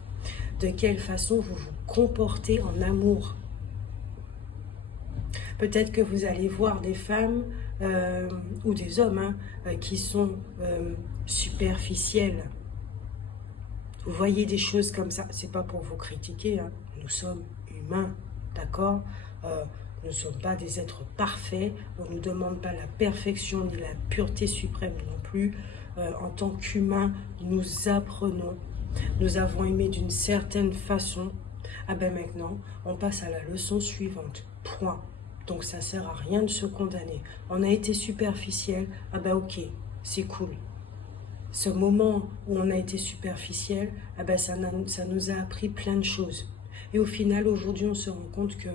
De quelle façon vous vous comportez en amour. Peut-être que vous allez voir des femmes ou des hommes qui sont superficiels. Vous voyez des choses comme ça. C'est pas pour vous critiquer. Hein. Nous sommes humains, d'accord? Nous ne sommes pas des êtres parfaits. On ne nous demande pas la perfection ni la pureté suprême non plus. En tant qu'humains, nous apprenons. Nous avons aimé d'une certaine façon. Ah ben maintenant, on passe à la leçon suivante. Point. Donc ça ne sert à rien de se condamner. On a été superficiel. Ah ben ok, c'est cool. Ce moment où on a été superficiel, ah ben ça nous a appris plein de choses. Et au final, aujourd'hui, on se rend compte que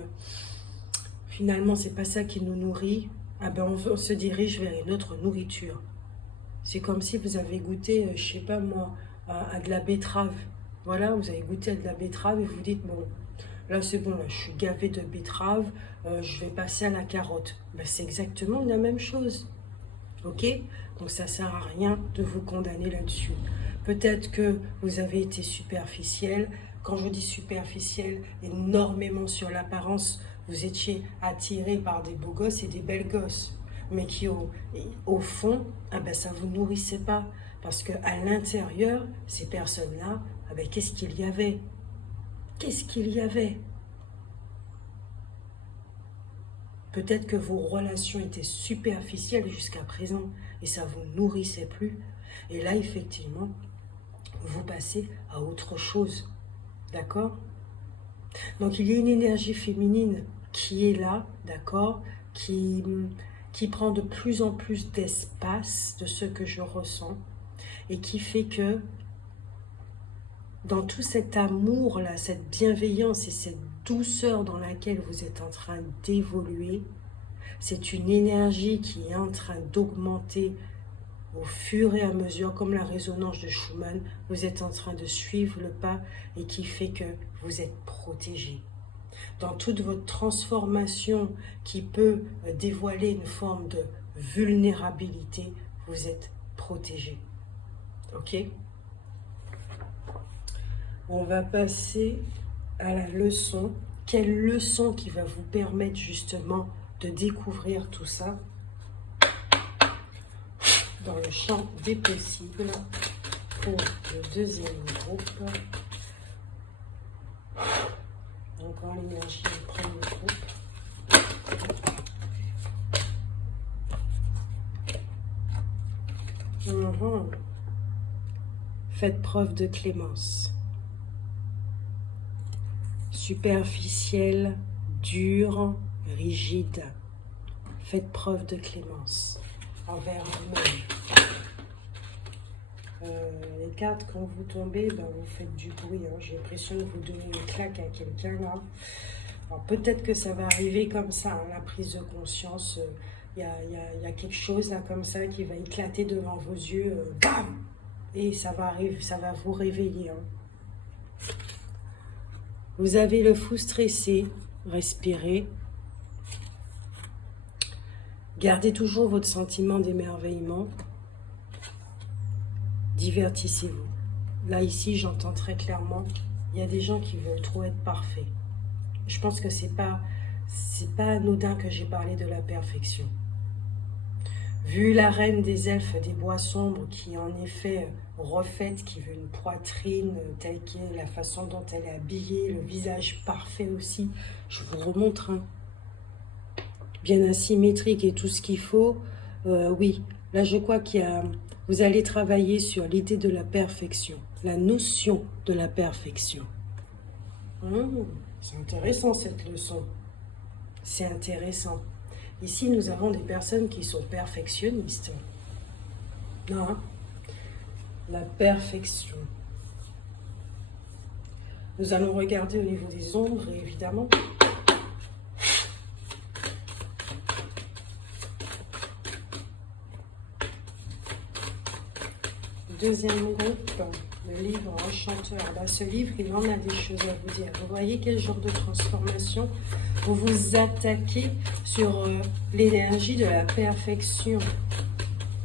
finalement, c'est pas ça qui nous nourrit. Ah ben on se dirige vers une autre nourriture. C'est comme si vous avez goûté, je sais pas moi, à de la betterave. Voilà, vous avez goûté à de la betterave et vous dites, bon, là c'est bon, là, je suis gavé de betterave, je vais passer à la carotte. Ben, c'est exactement la même chose. Ok? Donc ça ne sert à rien de vous condamner là-dessus. Peut-être que vous avez été superficiel, Quand je dis superficiel, énormément sur l'apparence, vous étiez attiré par des beaux gosses et des belles gosses, mais qui au fond, ah ben, ça ne vous nourrissait pas. Parce qu'à l'intérieur, ces personnes-là, ah ben, qu'est-ce qu'il y avait? Qu'est-ce qu'il y avait? Peut-être que vos relations étaient superficielles jusqu'à présent et ça ne vous nourrissait plus. Et là, effectivement, vous passez à autre chose. D'accord? Donc, il y a une énergie féminine qui est là, d'accord? Qui prend de plus en plus d'espace de ce que je ressens et qui fait que dans tout cet amour-là, cette bienveillance et cette douceur dans laquelle vous êtes en train d'évoluer, c'est une énergie qui est en train d'augmenter au fur et à mesure, comme la résonance de Schumann, vous êtes en train de suivre le pas et qui fait que vous êtes protégé. Dans toute votre transformation qui peut dévoiler une forme de vulnérabilité, vous êtes protégé. Ok? On va passer à la leçon. Quelle leçon qui va vous permettre justement de découvrir tout ça dans le champ des possibles pour le deuxième groupe. Encore l'énergie du premier groupe. Faites preuve de clémence. Superficielle, dure, rigide. Faites preuve de clémence envers vous-même. Les cartes, quand vous tombez, ben, vous faites du bruit. Hein. J'ai l'impression que vous donnez une claque à quelqu'un là. Alors peut-être que ça va arriver comme ça, hein, la prise de conscience. Il y a quelque chose là comme ça qui va éclater devant vos yeux. Bam! Et ça va vous réveiller. Hein. Vous avez le fou stressé. Respirez. Gardez toujours votre sentiment d'émerveillement. Divertissez-vous. Là, ici, j'entends très clairement, il y a des gens qui veulent trop être parfaits. Je pense que c'est pas anodin que j'ai parlé de la perfection. Vu la reine des elfes des bois sombres qui, en effet, refaite, qui veut une poitrine telle qu'elle, la façon dont elle est habillée, le visage parfait aussi, je vous remontre, hein. Bien asymétrique et tout ce qu'il faut, oui, là je crois vous allez travailler sur l'idée de la perfection, la notion de la perfection. C'est intéressant cette leçon, c'est intéressant. Ici nous avons des personnes qui sont perfectionnistes. Non, la perfection. Nous allons regarder au niveau des ombres, évidemment. Deuxième groupe, le livre Enchanteur. Là, ce livre, il en a des choses à vous dire. Vous voyez quel genre de transformation? Vous vous attaquez sur l'énergie de la perfection.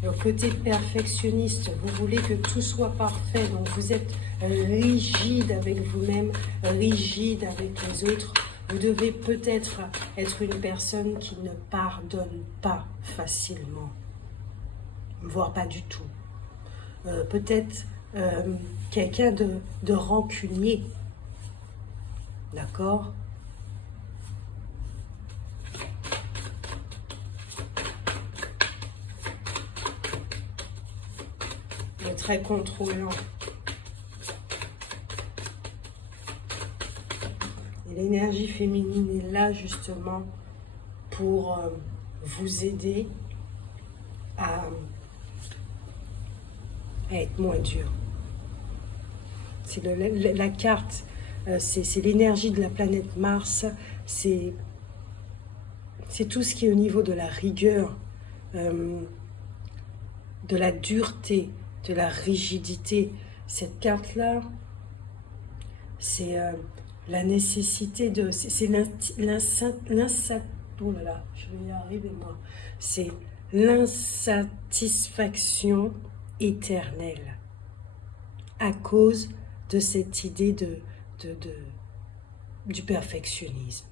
Le côté perfectionniste, vous voulez que tout soit parfait, donc vous êtes rigide avec vous-même, rigide avec les autres. Vous devez peut-être être une personne qui ne pardonne pas facilement, voire pas du tout. Peut-être quelqu'un de rancunier, d'accord? De très contrôlant. Et l'énergie féminine est là justement pour vous aider à être moins dur. C'est la carte, c'est l'énergie de la planète Mars, c'est tout ce qui est au niveau de la rigueur, de la dureté, de la rigidité. Cette carte-là, c'est la nécessité de... C'est oh là là, je vais y arriver moi. C'est l'insatisfaction éternelle à cause de cette idée du perfectionnisme.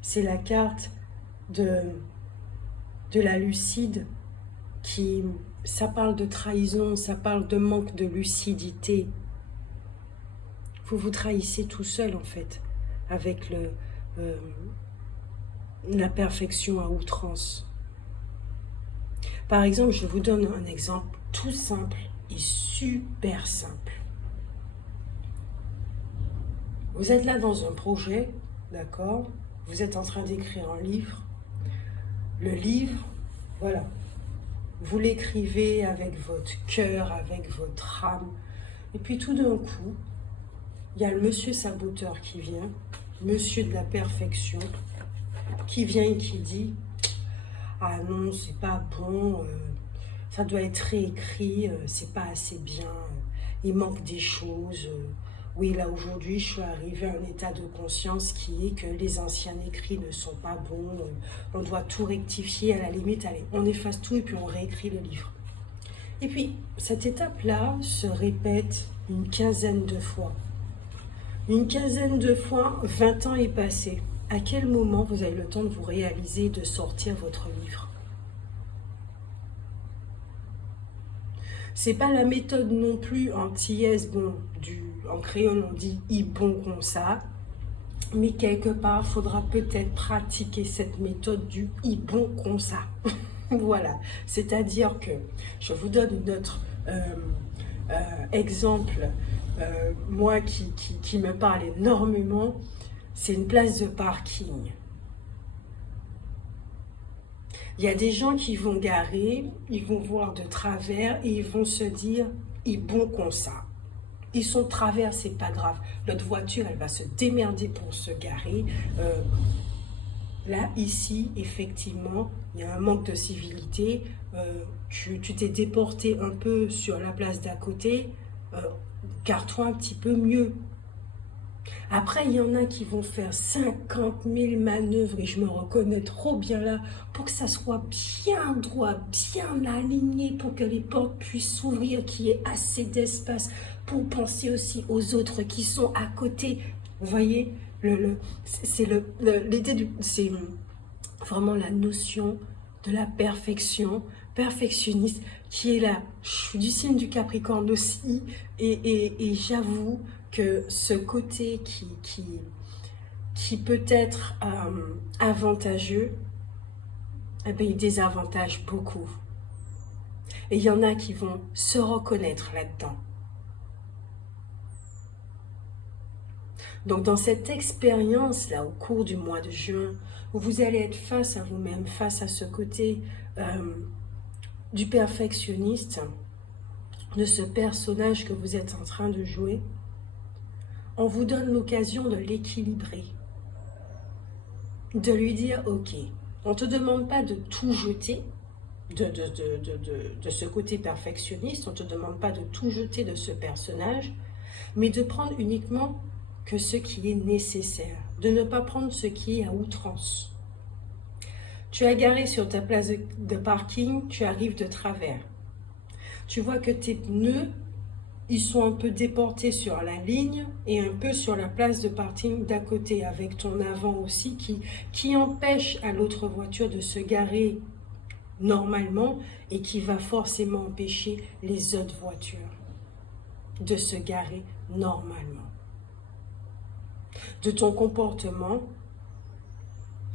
C'est la carte de la lucide ça parle de trahison, ça parle de manque de lucidité. Vous vous trahissez tout seul en fait, avec la perfection à outrance. Par exemple, je vous donne un exemple tout simple et super simple. Vous êtes là dans un projet, d'accord? Vous êtes en train d'écrire un livre. Le livre, voilà, vous l'écrivez avec votre cœur, avec votre âme. Et puis tout d'un coup, il y a le monsieur saboteur qui vient, monsieur de la perfection, qui vient et qui dit « Ah non, c'est pas bon, ça doit être réécrit, c'est pas assez bien, il manque des choses. Oui, là aujourd'hui, je suis arrivée à un état de conscience qui est que les anciens écrits ne sont pas bons, on doit tout rectifier, à la limite, allez, on efface tout et puis on réécrit le livre. » Et puis, cette étape-là se répète une quinzaine de fois. Une quinzaine de fois, 20 ans est passé. À quel moment vous avez le temps de vous réaliser, de sortir votre livre? C'est pas la méthode non plus antillaise, bon, en créole on dit « i bon comme ça », mais quelque part, il faudra peut-être pratiquer cette méthode du « i bon comme ça ». Voilà, c'est-à-dire que, je vous donne un autre exemple, moi qui me parle énormément, c'est une place de parking. Il y a des gens qui vont garer, ils vont voir de travers et ils vont se dire « ils bon comme ça ». Ils sont de travers, c'est pas grave. Notre voiture, elle va se démerder pour se garer. Là, ici, effectivement, il y a un manque de civilité. Tu t'es déporté un peu sur la place d'à côté. Gare-toi un petit peu mieux. Après, il y en a qui vont faire 50 000 manœuvres, et je me reconnais trop bien là, pour que ça soit bien droit, bien aligné, pour que les portes puissent s'ouvrir, qu'il y ait assez d'espace pour penser aussi aux autres qui sont à côté. Vous voyez, c'est vraiment la notion de la perfection, perfectionniste, qui est là. Je suis du signe du Capricorne aussi, et j'avoue que ce côté qui peut être avantageux, eh bien, il désavantage beaucoup. Et il y en a qui vont se reconnaître là-dedans. Donc, dans cette expérience-là, au cours du mois de juin, où vous allez être face à vous-même, face à ce côté du perfectionniste, de ce personnage que vous êtes en train de jouer, on vous donne l'occasion de l'équilibrer, de lui dire « Ok, on ne te demande pas de tout jeter de ce côté perfectionniste, on ne te demande pas de tout jeter de ce personnage, mais de prendre uniquement que ce qui est nécessaire, de ne pas prendre ce qui est à outrance. Tu as garé sur ta place de parking, tu arrives de travers. Tu vois que tes pneus, ils sont un peu déportés sur la ligne et un peu sur la place de parking d'à côté, avec ton avant aussi qui empêche à l'autre voiture de se garer normalement et qui va forcément empêcher les autres voitures de se garer normalement. De ton comportement,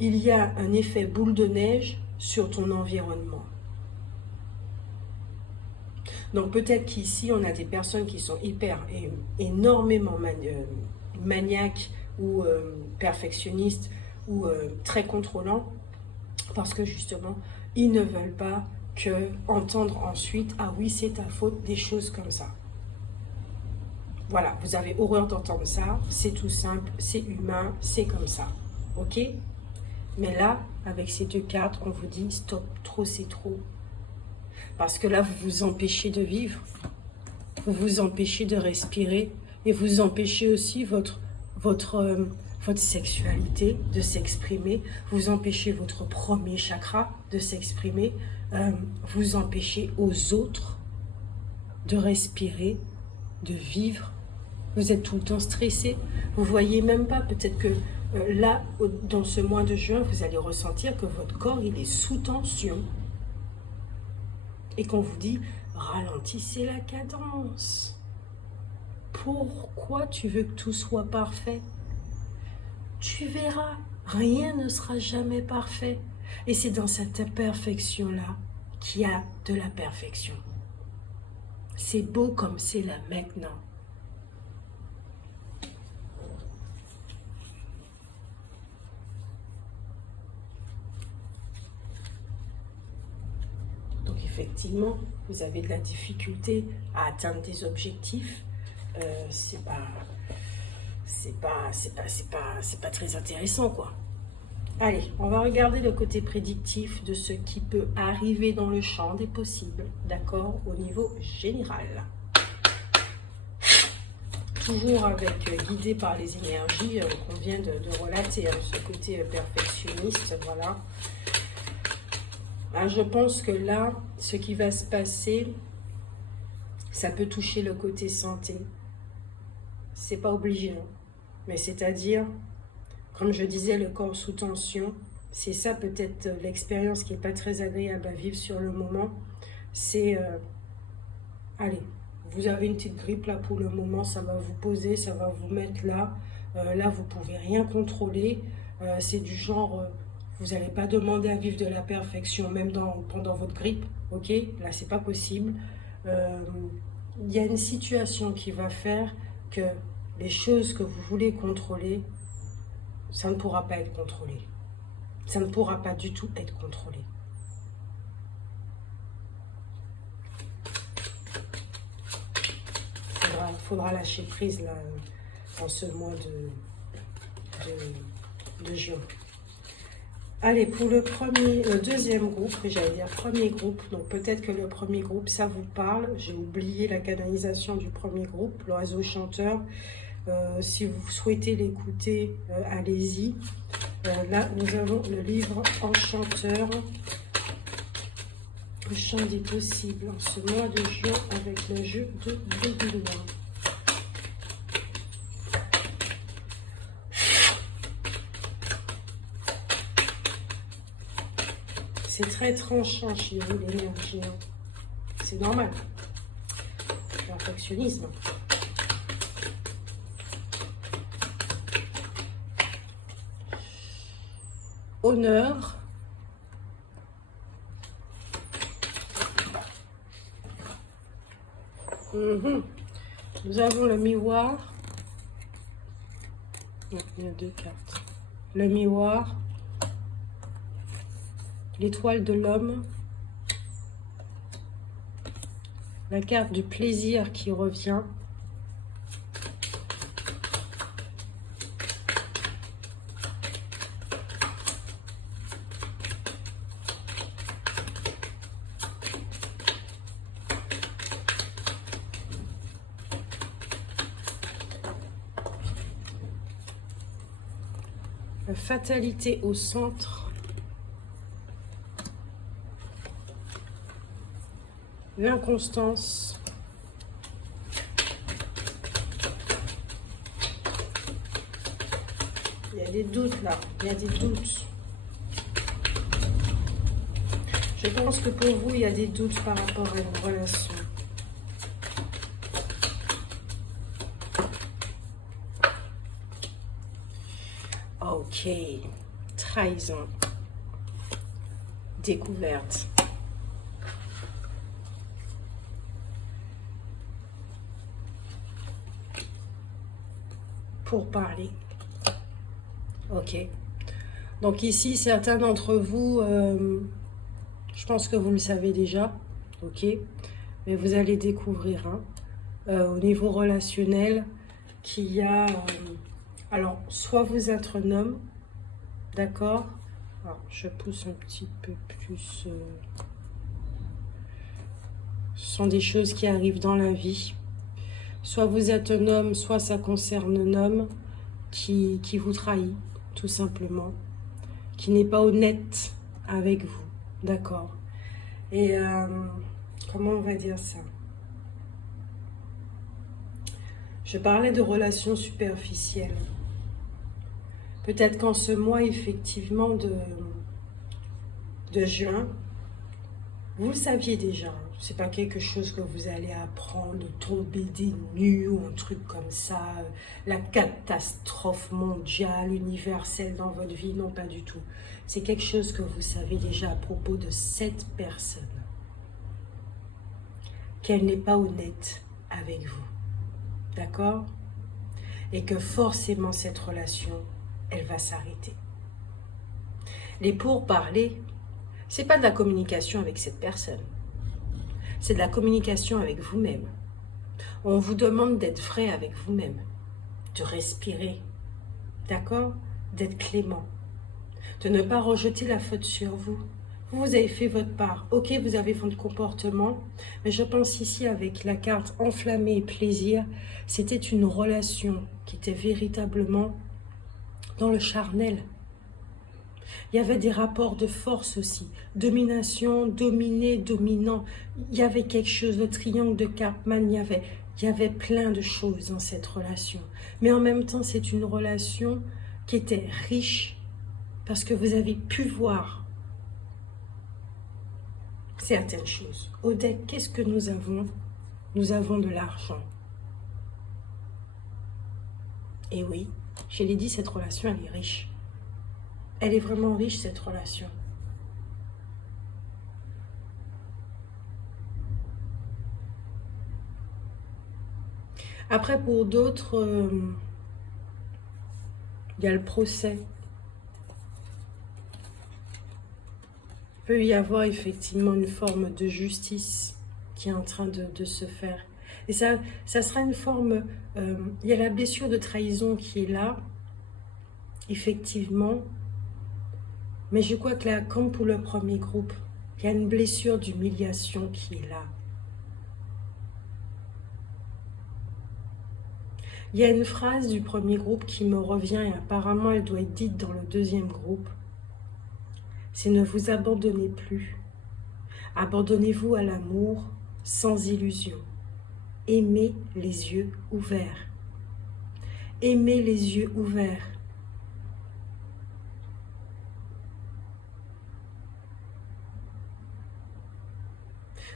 il y a un effet boule de neige sur ton environnement. Donc peut-être qu'ici, on a des personnes qui sont énormément maniaques ou perfectionnistes ou très contrôlants, parce que justement, ils ne veulent pas entendre ensuite « Ah oui, c'est ta faute », des choses comme ça. Voilà, vous avez horreur d'entendre ça, c'est tout simple, c'est humain, c'est comme ça, ok? Mais là, avec ces deux cartes, on vous dit stop, trop c'est trop. Parce que là, vous vous empêchez de vivre, vous vous empêchez de respirer et vous empêchez aussi votre sexualité de s'exprimer, vous empêchez votre premier chakra de s'exprimer, vous empêchez aux autres de respirer, de vivre. Vous êtes tout le temps stressé. Vous ne voyez même pas, peut-être que là, dans ce mois de juin, vous allez ressentir que votre corps, il est sous tension. Et qu'on vous dit, ralentissez la cadence. Pourquoi tu veux que tout soit parfait? Tu verras, rien ne sera jamais parfait. Et c'est dans cette imperfection-là qu'il y a de la perfection. C'est beau comme c'est là maintenant. Donc effectivement, vous avez de la difficulté à atteindre des objectifs. C'est pas très intéressant, quoi. Allez, on va regarder le côté prédictif de ce qui peut arriver dans le champ des possibles, d'accord, au niveau général. Toujours guidé par les énergies qu'on vient de relater, ce côté perfectionniste, voilà. Je pense que là, ce qui va se passer, ça peut toucher le côté santé. C'est pas obligé, hein. Mais c'est-à-dire, comme je disais, le corps sous tension, c'est ça peut-être l'expérience qui n'est pas très agréable à vivre sur le moment. C'est, allez, vous avez une petite grippe là pour le moment, ça va vous poser, ça va vous mettre là. Là, vous ne pouvez rien contrôler. C'est du genre, vous n'allez pas demander à vivre de la perfection, même pendant votre grippe, ok? Là, c'est pas possible. Il y a une situation qui va faire que les choses que vous voulez contrôler, ça ne pourra pas être contrôlé. Ça ne pourra pas du tout être contrôlé. Faudra lâcher prise là, en ce mois de juin. Allez, pour le deuxième groupe, j'allais dire premier groupe, donc peut-être que le premier groupe, ça vous parle. J'ai oublié la canalisation du premier groupe, l'oiseau chanteur. Si vous souhaitez l'écouter, allez-y. Là, nous avons le livre Enchanteur, le champ des possibles, en ce mois de juin avec le jeu de Béguin. C'est très tranchant chez vous, l'énergie. C'est normal. Perfectionnisme. Honneur. Nous avons le miroir. Non, il y a deux cartes. Le miroir. L'étoile de l'homme. La carte du plaisir qui revient. La fatalité au centre. L'inconstance. Il y a des doutes là, il y a des doutes. Je pense que pour vous, il y a des doutes par rapport à une relation. Ok, trahison, découverte. Pour parler. Ok. Donc ici, certains d'entre vous, je pense que vous le savez déjà, ok, mais vous allez découvrir au niveau relationnel qu'il y a, alors, soit vous êtes un homme, d'accord, alors je pousse un petit peu plus, ce sont des choses qui arrivent dans la vie. Soit vous êtes un homme, soit ça concerne un homme qui vous trahit, tout simplement, qui n'est pas honnête avec vous, d'accord. Et comment on va dire ça? Je parlais de relations superficielles. Peut-être qu'en ce mois, effectivement, de juin, vous le saviez déjà. C'est pas quelque chose que vous allez apprendre, tomber des nues ou un truc comme ça, la catastrophe mondiale, universelle dans votre vie. Non, pas du tout. C'est quelque chose que vous savez déjà à propos de cette personne. Qu'elle n'est pas honnête avec vous. D'accord? Et que forcément cette relation, elle va s'arrêter. Les pourparlers, c'est pas de la communication avec cette personne. C'est de la communication avec vous-même. On vous demande d'être vrai avec vous-même, de respirer, d'accord? D'être clément, de ne pas rejeter la faute sur vous. Vous avez fait votre part. Ok, vous avez votre comportement, mais je pense ici avec la carte enflammée et plaisir, c'était une relation qui était véritablement dans le charnel. Il y avait des rapports de force aussi. Domination, dominé, dominant. Il y avait quelque chose, le triangle de Karpman, il y avait plein de choses dans cette relation. Mais en même temps, c'est une relation qui était riche parce que vous avez pu voir certaines choses. Au deck, qu'est-ce que nous avons? Nous avons de l'argent. Et oui, je l'ai dit, cette relation, elle est riche. Elle est vraiment riche, cette relation. Après, pour d'autres, il y a le procès. Il peut y avoir effectivement une forme de justice qui est en train de se faire. Et ça sera une forme... il y a la blessure de trahison qui est là, effectivement. Mais je crois que là, comme pour le premier groupe, il y a une blessure d'humiliation qui est là. Il y a une phrase du premier groupe qui me revient et apparemment elle doit être dite dans le deuxième groupe. C'est ne vous abandonnez plus. Abandonnez-vous à l'amour sans illusion. Aimez les yeux ouverts. Aimez les yeux ouverts.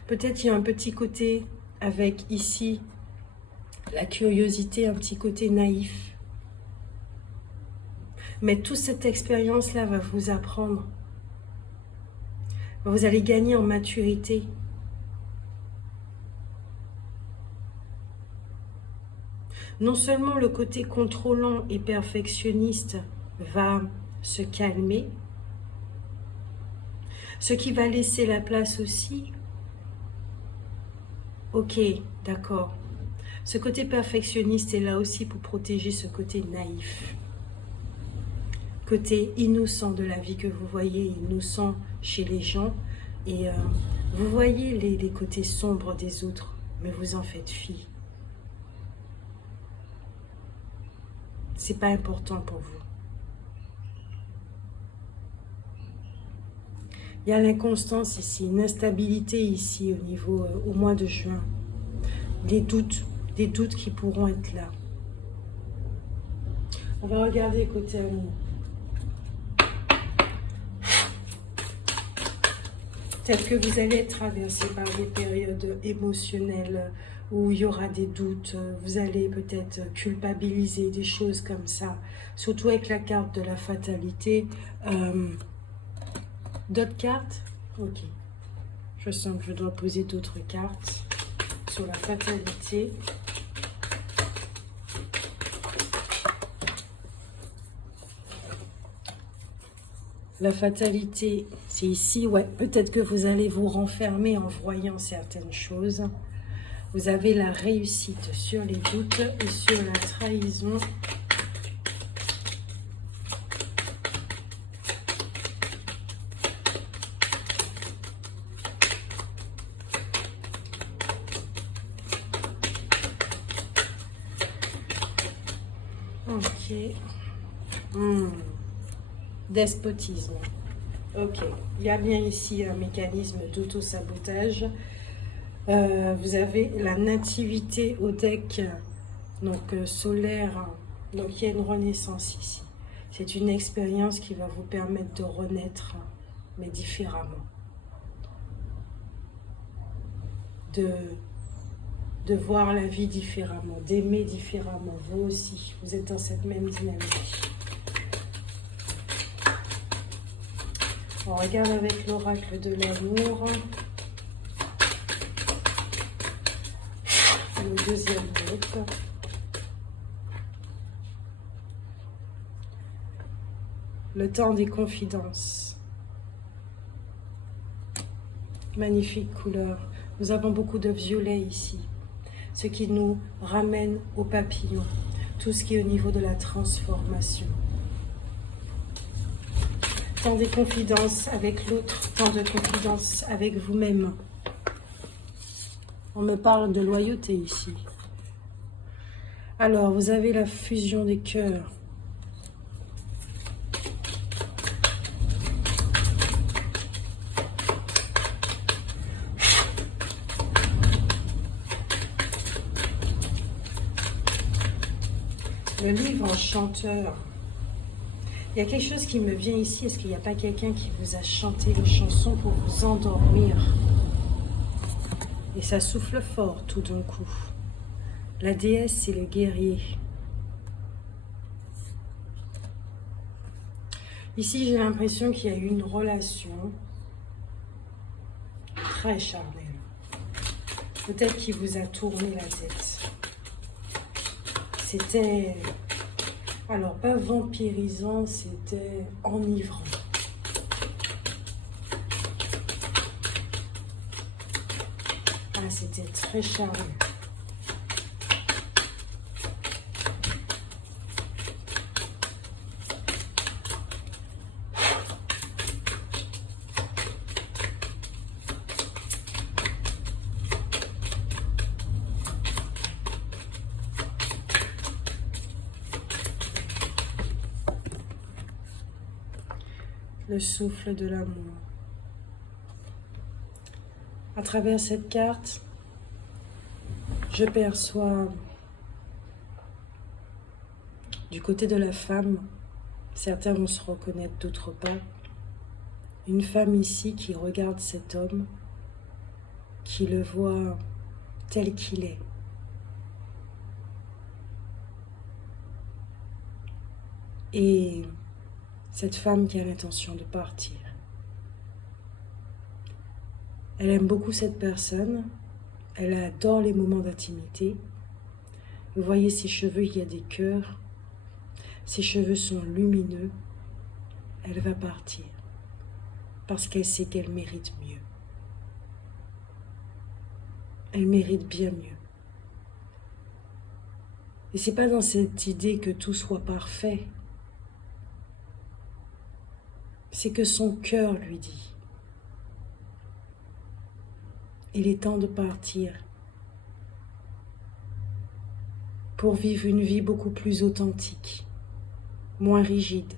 Peut-être il y a un petit côté avec ici la curiosité, un petit côté naïf. Mais toute cette expérience-là va vous apprendre. Vous allez gagner en maturité. Non seulement le côté contrôlant et perfectionniste va se calmer, ce qui va laisser la place aussi. Ok, d'accord. Ce côté perfectionniste est là aussi pour protéger ce côté naïf. Côté innocent de la vie que vous voyez, innocent chez les gens. Et vous voyez les côtés sombres des autres, mais vous en faites fi. C'est pas important pour vous. Il y a l'inconstance ici, une instabilité ici au niveau, au mois de juin. Des doutes qui pourront être là. On va regarder côté amour. Peut-être que vous allez être traversé par des périodes émotionnelles où il y aura des doutes. Vous allez peut-être culpabiliser des choses comme ça. Surtout avec la carte de la fatalité. D'autres cartes? Ok. Je sens que je dois poser d'autres cartes sur la fatalité. La fatalité, c'est ici, ouais. Peut-être que vous allez vous renfermer en voyant certaines choses. Vous avez la réussite sur les doutes et sur la trahison. Ok. Despotisme. Ok. Il y a bien ici un mécanisme d'auto-sabotage. Vous avez la nativité au deck Donc solaire, hein. Donc il y a une renaissance ici. C'est une expérience qui va vous permettre de renaître, mais différemment. De voir la vie différemment, d'aimer différemment. Vous aussi, vous êtes dans cette même dynamique. On regarde avec l'oracle de l'amour. Le deuxième groupe. Le temps des confidences. Magnifique couleur. Nous avons beaucoup de violet ici. Ce qui nous ramène au papillon. Tout ce qui est au niveau de la transformation. Temps des confidences avec l'autre. Temps de confidence avec vous-même. On me parle de loyauté ici. Alors, vous avez la fusion des cœurs. Le livre Enchanteur. Il y a quelque chose qui me vient ici. Est-ce qu'il n'y a pas quelqu'un qui vous a chanté une chanson pour vous endormir? Et ça souffle fort tout d'un coup. La déesse, c'est le guerrier. Ici, j'ai l'impression qu'il y a eu une relation très charnelle. Peut-être qu'il vous a tourné la tête. C'était, alors pas vampirisant, c'était enivrant. Ah, c'était très charmant. Le souffle de l'amour. À travers cette carte, je perçois du côté de la femme, certains vont se reconnaître, d'autres pas, une femme ici qui regarde cet homme, qui le voit tel qu'il est. Et cette femme qui a l'intention de partir. Elle aime beaucoup cette personne, elle adore les moments d'intimité. Vous voyez ses cheveux, il y a des cœurs, ses cheveux sont lumineux. Elle va partir parce qu'elle sait qu'elle mérite mieux. Elle mérite bien mieux. Et c'est pas dans cette idée que tout soit parfait. C'est que son cœur lui dit. Il est temps de partir pour vivre une vie beaucoup plus authentique, moins rigide,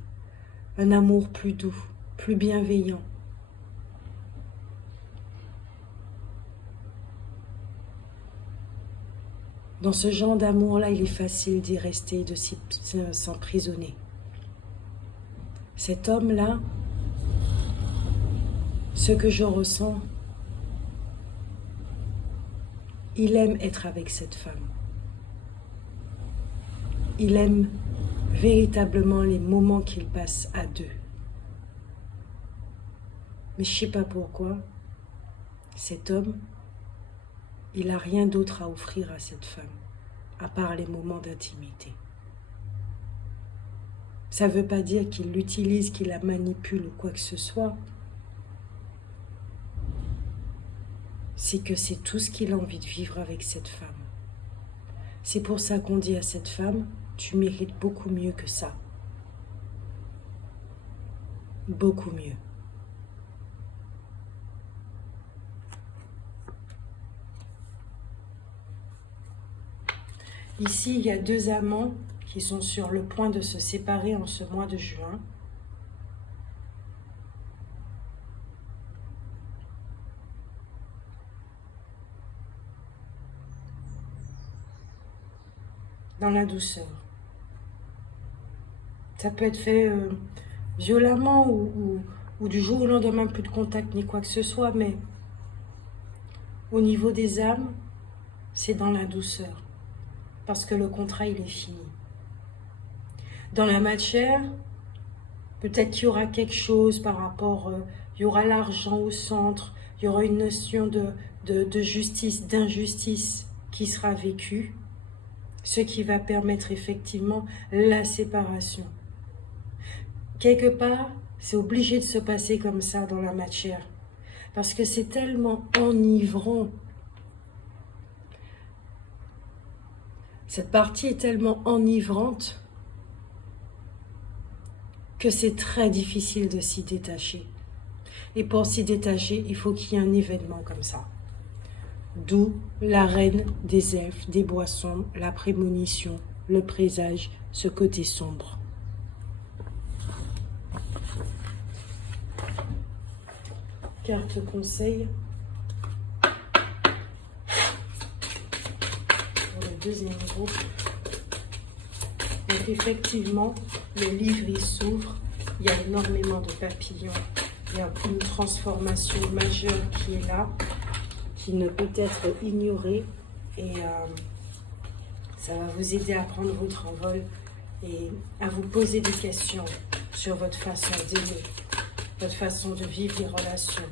un amour plus doux, plus bienveillant. Dans ce genre d'amour-là, il est facile d'y rester et de s'emprisonner. Cet homme-là, ce que je ressens, il aime être avec cette femme. Il aime véritablement les moments qu'il passe à deux. Mais je ne sais pas pourquoi, cet homme, il n'a rien d'autre à offrir à cette femme, à part les moments d'intimité. Ça ne veut pas dire qu'il l'utilise, qu'il la manipule ou quoi que ce soit. C'est que c'est tout ce qu'il a envie de vivre avec cette femme. C'est pour ça qu'on dit à cette femme, tu mérites beaucoup mieux que ça. Beaucoup mieux. Ici, il y a deux amants qui sont sur le point de se séparer en ce mois de juin. dans la douceur. Ça peut être fait violemment ou du jour au lendemain, plus de contact ni quoi que ce soit, mais au niveau des âmes, c'est dans la douceur, parce que le contrat, il est fini. Dans la matière, peut-être qu'il y aura quelque chose par rapport, il y aura l'argent au centre, il y aura une notion de justice, d'injustice qui sera vécue, ce qui va permettre effectivement la séparation. Quelque part, c'est obligé de se passer comme ça dans la matière, parce que c'est tellement enivrant. Cette partie est tellement enivrante que c'est très difficile de s'y détacher. Et pour s'y détacher, il faut qu'il y ait un événement comme ça. D'où la reine des elfes, des boissons, la prémonition, le présage, ce côté sombre. Carte conseil pour le deuxième groupe. Donc effectivement, le livre il s'ouvre, il y a énormément de papillons, il y a une transformation majeure qui est là, qui ne peut être ignorée, et ça va vous aider à prendre votre envol et à vous poser des questions sur votre façon d'aimer, votre façon de vivre les relations,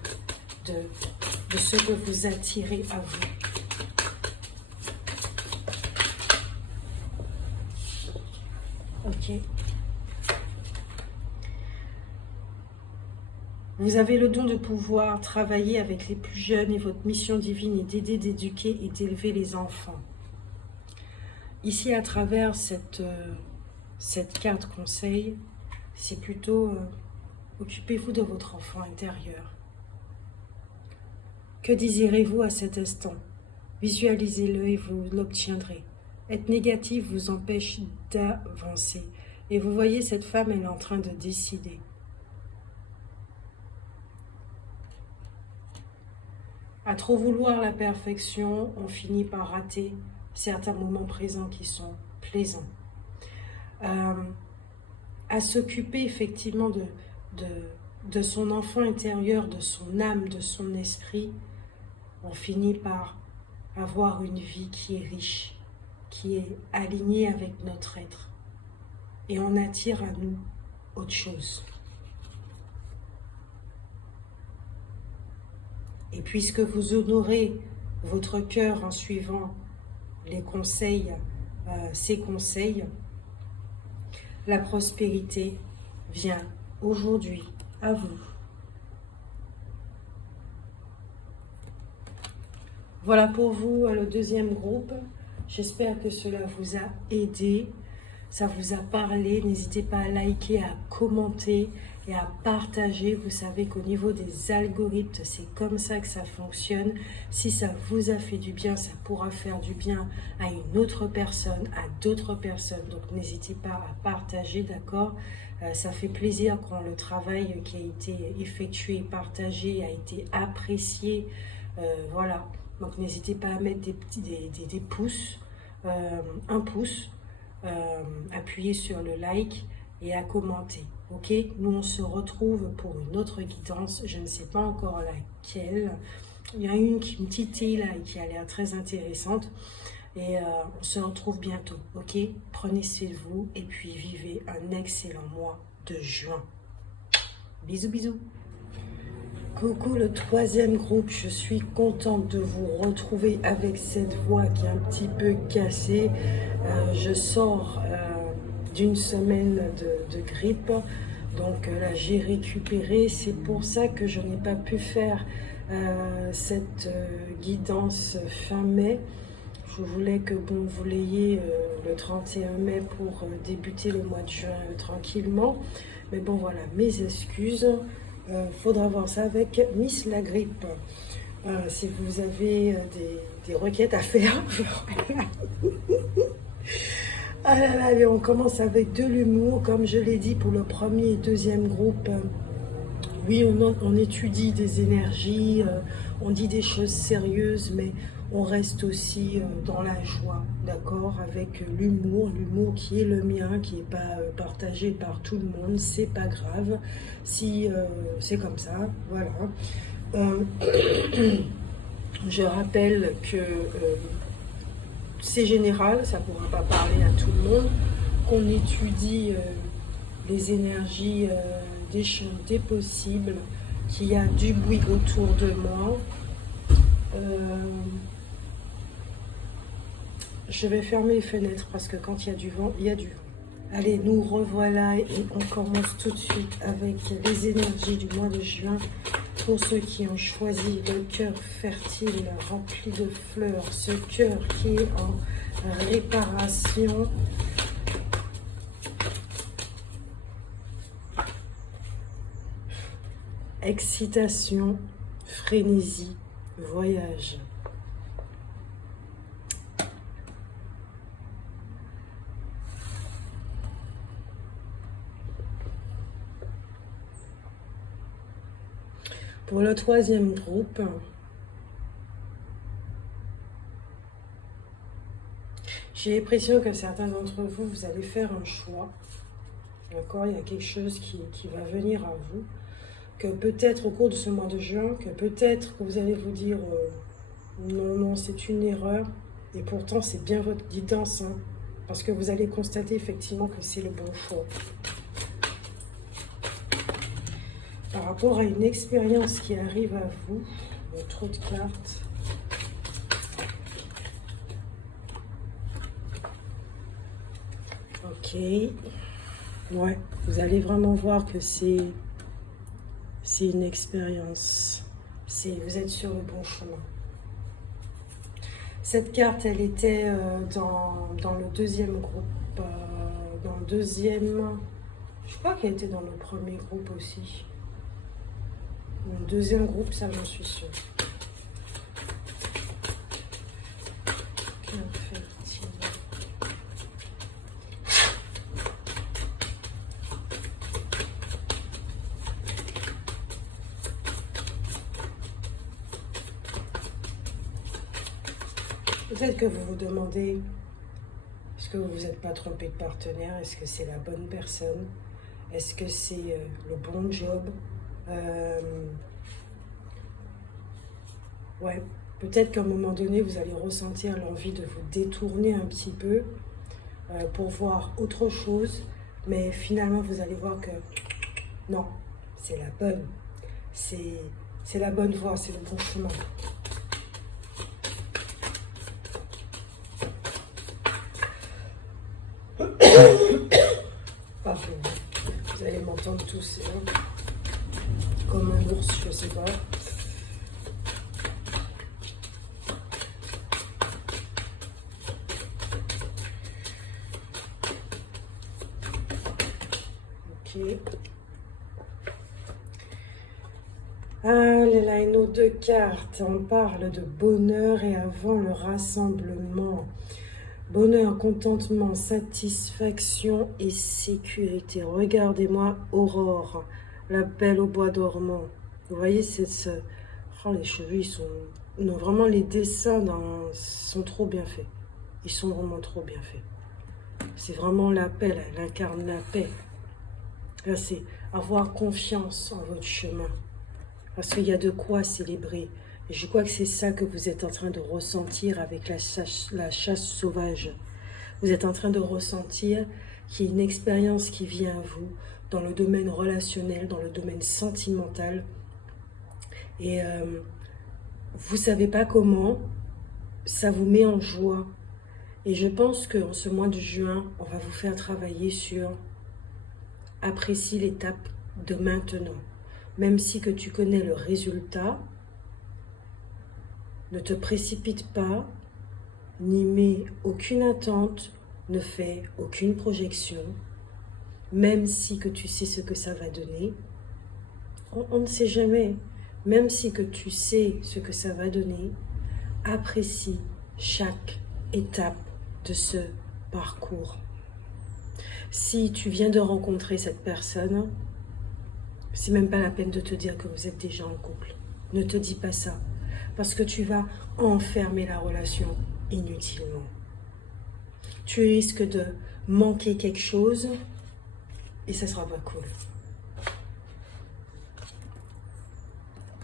de ce que vous attirez à vous. Ok. Vous avez le don de pouvoir travailler avec les plus jeunes et votre mission divine est d'aider, d'éduquer et d'élever les enfants. Ici, à travers cette carte conseil, c'est plutôt occupez-vous de votre enfant intérieur. Que désirez-vous à cet instant? Visualisez-le et vous l'obtiendrez. Être négatif vous empêche d'avancer. Et vous voyez, cette femme, elle est en train de décider. À trop vouloir la perfection, on finit par rater certains moments présents qui sont plaisants. À s'occuper effectivement de son enfant intérieur, de son âme, de son esprit, on finit par avoir une vie qui est riche, qui est alignée avec notre être. Et on attire à nous autre chose. Et puisque vous honorez votre cœur en suivant les conseils, ces conseils, la prospérité vient aujourd'hui à vous. Voilà pour vous le deuxième groupe. J'espère que cela vous a aidé, ça vous a parlé. N'hésitez pas à liker, à commenter et à partager. Vous savez qu'au niveau des algorithmes, c'est comme ça que ça fonctionne. Si ça vous a fait du bien, ça pourra faire du bien à une autre personne, à d'autres personnes. Donc n'hésitez pas à partager, d'accord? Ça fait plaisir quand le travail qui a été effectué et partagé a été apprécié. Voilà. Donc n'hésitez pas à mettre des pouces, un pouce, appuyez sur le like et à commenter. Ok, nous on se retrouve pour une autre guidance, je ne sais pas encore laquelle. Il y a une petite là qui a l'air très intéressante et on se retrouve bientôt. Ok, prenez soin de vous et puis vivez un excellent mois de juin. Bisous bisous. Coucou le troisième groupe, je suis contente de vous retrouver avec cette voix qui est un petit peu cassée. Je sors d'une semaine de grippe, donc là j'ai récupéré. C'est pour ça que je n'ai pas pu faire cette guidance fin mai. Je voulais que vous l'ayez le 31 mai pour débuter le mois de juin tranquillement. Mais bon voilà, mes excuses. Faudra voir ça avec Miss la grippe. Si vous avez des requêtes à faire. Ah là là, allez, on commence avec de l'humour. Comme je l'ai dit pour le premier et deuxième groupe, oui, on étudie des énergies, on dit des choses sérieuses, mais on reste aussi dans la joie, d'accord, avec l'humour qui est le mien, qui n'est pas partagé par tout le monde, c'est pas grave, si c'est comme ça, voilà. Je rappelle que c'est général, ça ne pourra pas parler à tout le monde, qu'on étudie les énergies des champs, des possibles, qu'il y a du bruit autour de moi. Je vais fermer les fenêtres parce que quand il y a du vent, il y a du vent. Allez, nous revoilà et on commence tout de suite avec les énergies du mois de juin. Pour ceux qui ont choisi le cœur fertile, rempli de fleurs, ce cœur qui est en réparation. Excitation, frénésie, voyage. Pour le troisième groupe, j'ai l'impression que certains d'entre vous, vous allez faire un choix. D'accord, il y a quelque chose qui va venir à vous. Que peut-être au cours de ce mois de juin, que peut-être que vous allez vous dire non, non, c'est une erreur. Et pourtant, c'est bien votre guidance. Hein, parce que vous allez constater effectivement que c'est le bon choix. Par rapport à une expérience qui arrive à vous, trop de cartes. Ok. Ouais, vous allez vraiment voir que c'est une expérience. Vous êtes sur le bon chemin. Cette carte, elle était dans le deuxième groupe. Dans le deuxième... Je crois qu'elle était dans le premier groupe aussi. Le deuxième groupe, ça j'en suis sûre. Peut-être que vous vous demandez, est-ce que vous ne vous êtes pas trompé de partenaire? Est-ce que c'est la bonne personne? Est-ce que c'est le bon job? Ouais, peut-être qu'à un moment donné, vous allez ressentir l'envie de vous détourner un petit peu pour voir autre chose. Mais finalement, vous allez voir que non, c'est la bonne. C'est la bonne voie, c'est le bon chemin. Parfait. Vous allez m'entendre tous, hein, comme un ours, je sais pas. Ok. Allez là, nos deux cartes. On parle de bonheur et avant le rassemblement. Bonheur, contentement, satisfaction et sécurité. Regardez-moi, Aurore, la belle au bois dormant. Vous voyez, oh, les cheveux, ils sont... Non, vraiment, les dessins sont trop bien faits. Ils sont vraiment trop bien faits. C'est vraiment la paix, là. Elle incarne la paix. Là, c'est avoir confiance en votre chemin. Parce qu'il y a de quoi célébrer. Et je crois que c'est ça que vous êtes en train de ressentir avec la chasse sauvage. Vous êtes en train de ressentir qu'il y a une expérience qui vient à vous dans le domaine relationnel, dans le domaine sentimental. Et vous ne savez pas comment, ça vous met en joie. Et je pense qu'en ce mois de juin, on va vous faire travailler sur apprécier l'étape de maintenant. Même si que tu connais le résultat, ne te précipite pas, n'y mets aucune attente, ne fais aucune projection, même si que tu sais ce que ça va donner. On ne sait jamais, même si que tu sais ce que ça va donner, apprécie chaque étape de ce parcours. Si tu viens de rencontrer cette personne, C'est même pas la peine de te dire que vous êtes déjà en couple. Ne te dis pas ça. Parce que tu vas enfermer la relation inutilement. Tu risques de manquer quelque chose et ça sera pas cool.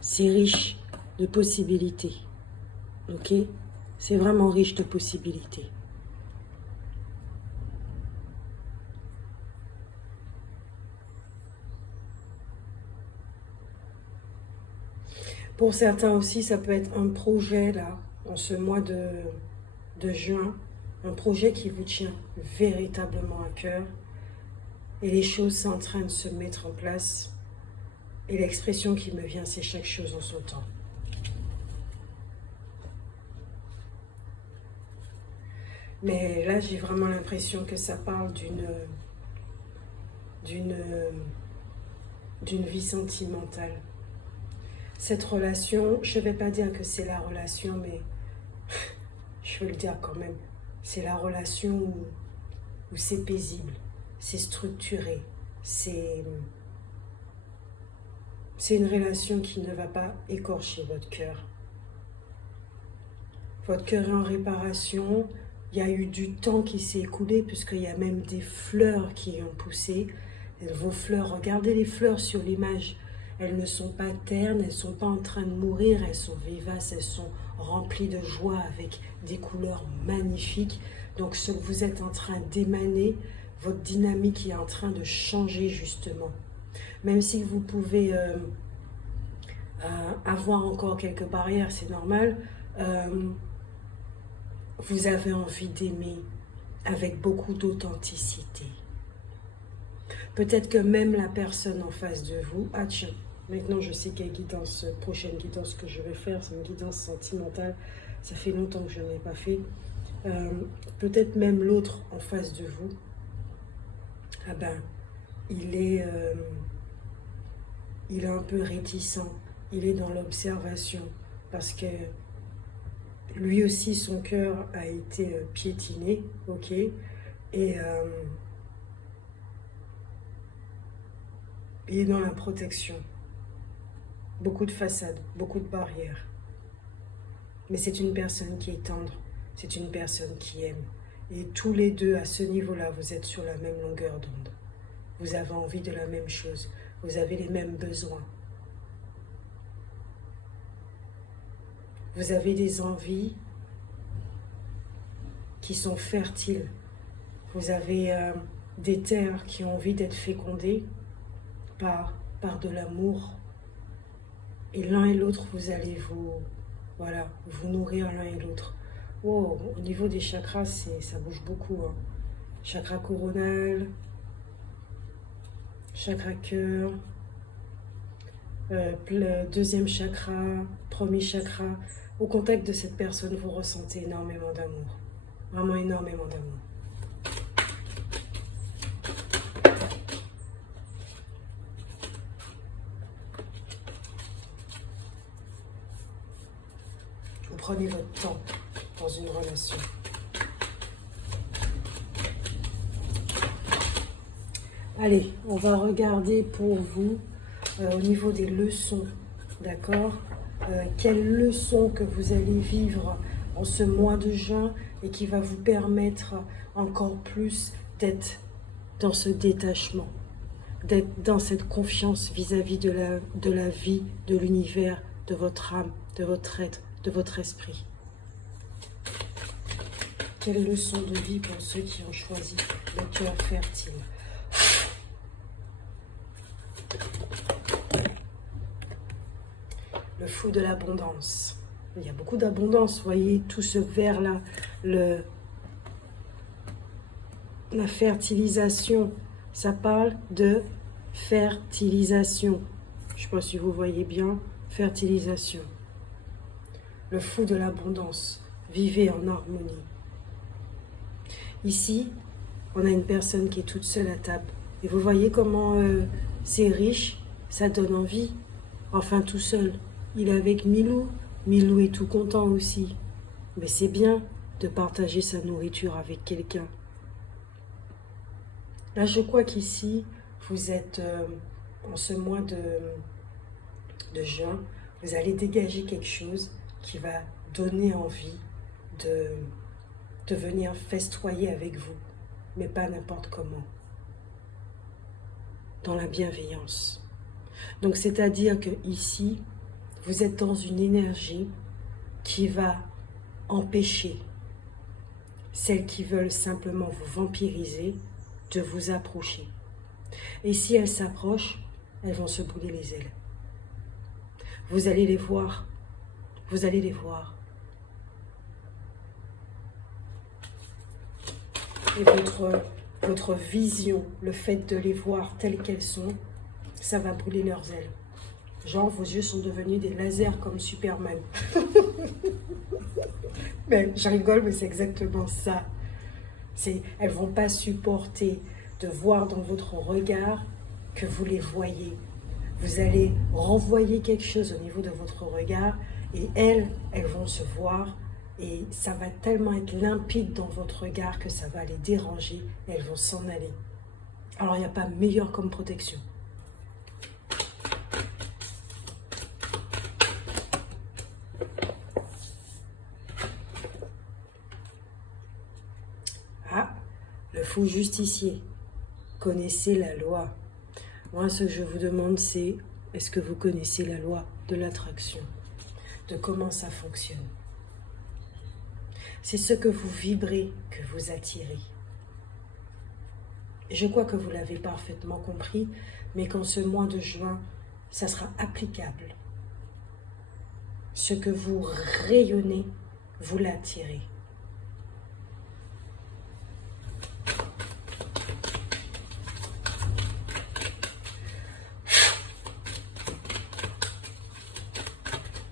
C'est riche de possibilités. Ok? C'est vraiment riche de possibilités. Pour certains aussi, ça peut être un projet, là, en ce mois de juin, un projet qui vous tient véritablement à cœur. Et les choses sont en train de se mettre en place. Et l'expression qui me vient, c'est chaque chose en son temps. Mais là, j'ai vraiment l'impression que ça parle d'une vie sentimentale. Cette relation, je ne vais pas dire que c'est la relation, mais je vais le dire quand même. C'est la relation où c'est paisible, c'est structuré, c'est une relation qui ne va pas écorcher votre cœur. Votre cœur est en réparation. Il y a eu du temps qui s'est écoulé puisqu'il y a même des fleurs qui ont poussé. Et vos fleurs, regardez les fleurs sur l'image. Elles ne sont pas ternes, elles ne sont pas en train de mourir, elles sont vivaces, elles sont remplies de joie avec des couleurs magnifiques. Donc ce que vous êtes en train d'émaner, votre dynamique est en train de changer justement. Même si vous pouvez avoir encore quelques barrières, c'est normal. Vous avez envie d'aimer avec beaucoup d'authenticité. Peut-être que même la personne en face de vous, ah tiens, maintenant je sais quelle guidance, prochaine guidance que je vais faire, c'est une guidance sentimentale, ça fait longtemps que je n'ai pas fait. Peut-être même l'autre en face de vous, ah ben, il est un peu réticent, il est dans l'observation, parce que lui aussi, son cœur a été piétiné, ok, et il est dans la protection. Beaucoup de façades, beaucoup de barrières. Mais c'est une personne qui est tendre, c'est une personne qui aime. Et tous les deux, à ce niveau-là, vous êtes sur la même longueur d'onde. Vous avez envie de la même chose, vous avez les mêmes besoins. Vous avez des envies qui sont fertiles. Vous avez des terres qui ont envie d'être fécondées par de l'amour. Et l'un et l'autre, vous allez vous nourrir l'un et l'autre. Wow, au niveau des chakras, ça bouge beaucoup. Hein. Chakra coronal, chakra cœur, deuxième chakra, premier chakra. Au contact de cette personne, vous ressentez énormément d'amour. Vraiment énormément d'amour. Vous prenez votre temps dans une relation. Allez, on va regarder pour vous au niveau des leçons, d'accord ? Quelles leçons que vous allez vivre en ce mois de juin et qui va vous permettre encore plus d'être dans ce détachement, d'être dans cette confiance vis-à-vis de la vie, de l'univers, de votre âme, de votre être, de votre esprit. Quelle leçon de vie pour ceux qui ont choisi le cœur fertile. Le fou de l'abondance. Il y a beaucoup d'abondance, voyez, tout ce vert-là, la fertilisation, ça parle de fertilisation. Je ne sais pas si vous voyez bien, fertilisation. Le fou de l'abondance, vivez en harmonie. Ici, on a une personne qui est toute seule à table. Et vous voyez comment c'est riche, ça donne envie. Enfin, tout seul. Il est avec Milou. Milou est tout content aussi. Mais c'est bien de partager sa nourriture avec quelqu'un. Là, je crois qu'ici, vous êtes en ce mois de juin, vous allez dégager quelque chose qui va donner envie de venir festoyer avec vous, mais pas n'importe comment, dans la bienveillance. Donc c'est-à-dire que ici, vous êtes dans une énergie qui va empêcher celles qui veulent simplement vous vampiriser de vous approcher. Et si elles s'approchent, elles vont se brûler les ailes. Vous allez les voir. Vous allez les voir. Et votre vision, le fait de les voir telles qu'elles sont, ça va brûler leurs ailes. Genre, vos yeux sont devenus des lasers comme Superman. Mais je rigole, mais c'est exactement ça. Elles ne vont pas supporter de voir dans votre regard que vous les voyez. Vous allez renvoyer quelque chose au niveau de votre regard et elles vont se voir et ça va tellement être limpide dans votre regard que ça va les déranger et elles vont s'en aller. Alors, il n'y a pas meilleur comme protection. Ah, le fou justicier. Connaissez la loi. Moi, ce que je vous demande, c'est est-ce que vous connaissez la loi de l'attraction, de comment ça fonctionne? C'est ce que vous vibrez que vous attirez. Je crois que vous l'avez parfaitement compris, mais qu'en ce mois de juin, ça sera applicable. Ce que vous rayonnez, vous l'attirez.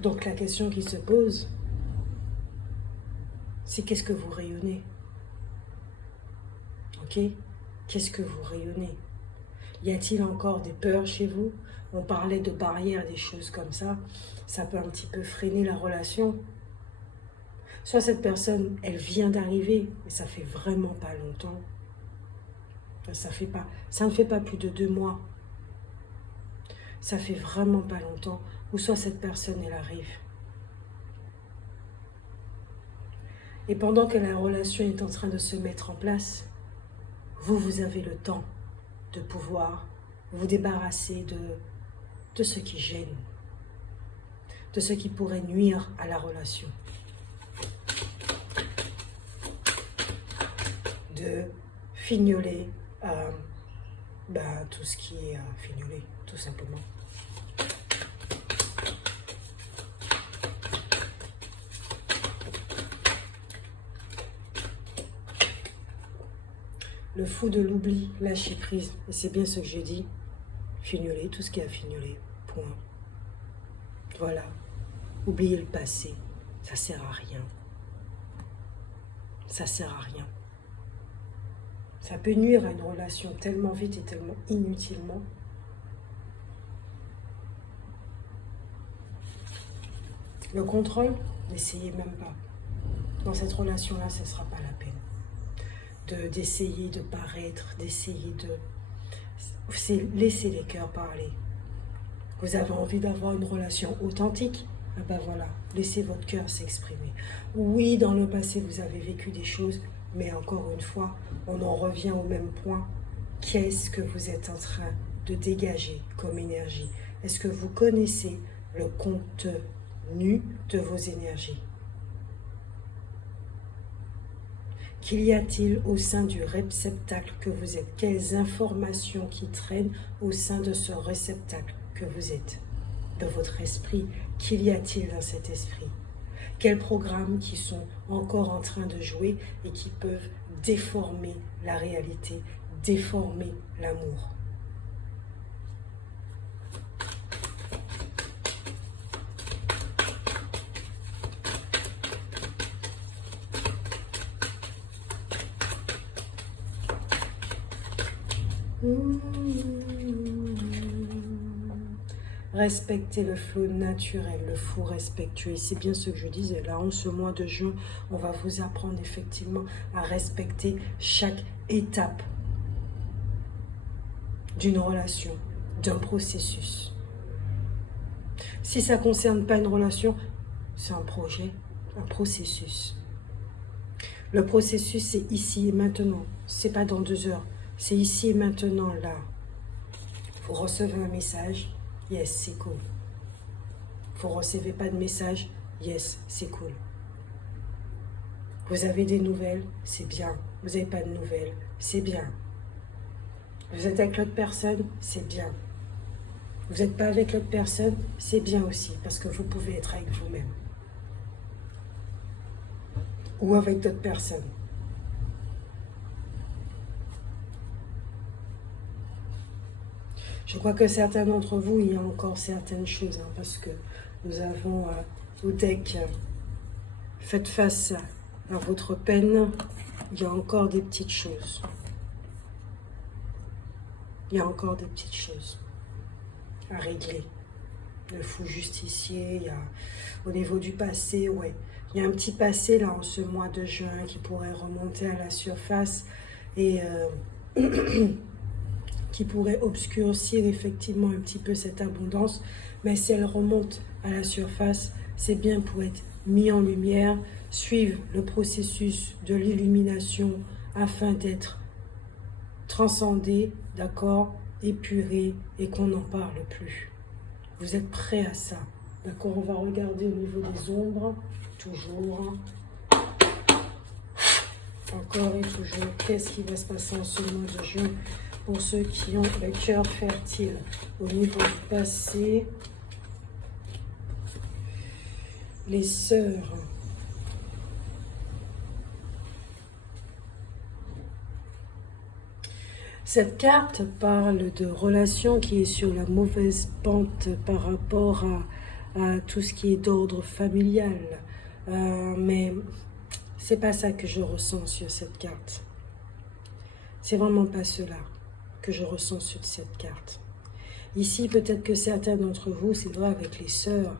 Donc la question qui se pose, c'est qu'est-ce que vous rayonnez? Ok? Qu'est-ce que vous rayonnez? Y a-t-il encore des peurs chez vous? On parlait de barrières, des choses comme ça. Ça peut un petit peu freiner la relation. Soit cette personne, elle vient d'arriver, mais ça fait vraiment pas longtemps. Ça ne fait pas plus de 2 mois. Ça fait vraiment pas longtemps. Ou soit cette personne, elle arrive. Et pendant que la relation est en train de se mettre en place, vous avez le temps de pouvoir vous débarrasser de ce qui gêne, de ce qui pourrait nuire à la relation. De fignoler tout ce qui est fignolé, tout simplement. Le fou de l'oubli, lâcher prise. Et c'est bien ce que j'ai dit. Fignoler, tout ce qui a fignolé. Point. Voilà. Oubliez le passé. Ça sert à rien. Ça sert à rien. Ça peut nuire à une relation tellement vite et tellement inutilement. Le contrôle, n'essayez même pas. Dans cette relation-là, ce ne sera pas la peine. D'essayer de paraître, d'essayer de... Laissez les cœurs parler. Vous avez envie d'avoir une relation authentique? Ah ben voilà, laissez votre cœur s'exprimer. Oui, dans le passé, vous avez vécu des choses, mais encore une fois, on en revient au même point. Qu'est-ce que vous êtes en train de dégager comme énergie? Est-ce que vous connaissez le contenu de vos énergies? Qu'y a-t-il au sein du réceptacle que vous êtes? Quelles informations qui traînent au sein de ce réceptacle que vous êtes? Dans votre esprit, qu'y a-t-il dans cet esprit? Quels programmes qui sont encore en train de jouer et qui peuvent déformer la réalité, déformer l'amour? Respecter le flot naturel, le flot respectueux. C'est bien ce que je disais. Là, en ce mois de juin, on va vous apprendre effectivement à respecter chaque étape d'une relation. d'un processus. Si ça ne concerne pas une relation, c'est un projet, un processus. Le processus, c'est ici et maintenant. C'est pas dans 2 heures. C'est ici et maintenant, là. Vous recevez un message, yes, c'est cool. Vous ne recevez pas de message, yes, c'est cool. Vous avez des nouvelles, c'est bien. Vous n'avez pas de nouvelles, c'est bien. Vous êtes avec l'autre personne, c'est bien. Vous n'êtes pas avec l'autre personne, c'est bien aussi, parce que vous pouvez être avec vous-même. Ou avec d'autres personnes. Je crois que certains d'entre vous, il y a encore certaines choses, hein, parce que nous avons au deck faites face à votre peine, il y a encore des petites choses. Il y a encore des petites choses à régler. Le fou justicier, il y a, au niveau du passé, ouais. Il y a un petit passé là en ce mois de juin qui pourrait remonter à la surface et qui pourrait obscurcir effectivement un petit peu cette abondance. Mais si elle remonte à la surface, c'est bien pour être mis en lumière, suivre le processus de l'illumination afin d'être transcendé, d'accord, épuré et qu'on n'en parle plus. Vous êtes prêts à ça, d'accord? On va regarder au niveau des ombres, toujours, encore et toujours. Qu'est-ce qui va se passer en ce mois de juin pour ceux qui ont le cœur fertile au niveau du passé? Les sœurs. Cette carte parle de relation qui est sur la mauvaise pente par rapport à tout ce qui est d'ordre familial. Mais c'est pas ça que je ressens sur cette carte. C'est vraiment pas cela que je ressens sur cette carte. Ici, peut-être que certains d'entre vous, c'est vrai avec les sœurs,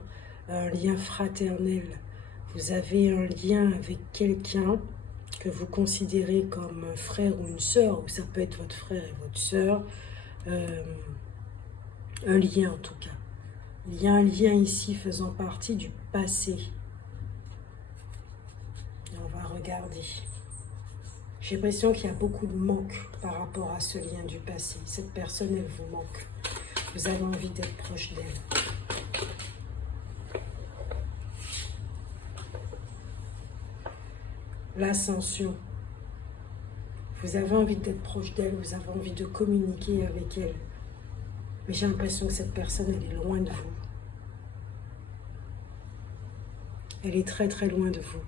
un lien fraternel. Vous avez un lien avec quelqu'un que vous considérez comme un frère ou une sœur, ou ça peut être votre frère et votre sœur, un lien en tout cas. Il y a un lien ici faisant partie du passé. Et on va regarder. J'ai l'impression qu'il y a beaucoup de manque par rapport à ce lien du passé. Cette personne, elle vous manque. Vous avez envie d'être proche d'elle. L'ascension. Vous avez envie d'être proche d'elle, vous avez envie de communiquer avec elle. Mais j'ai l'impression que cette personne, elle est loin de vous. Elle est très très loin de vous.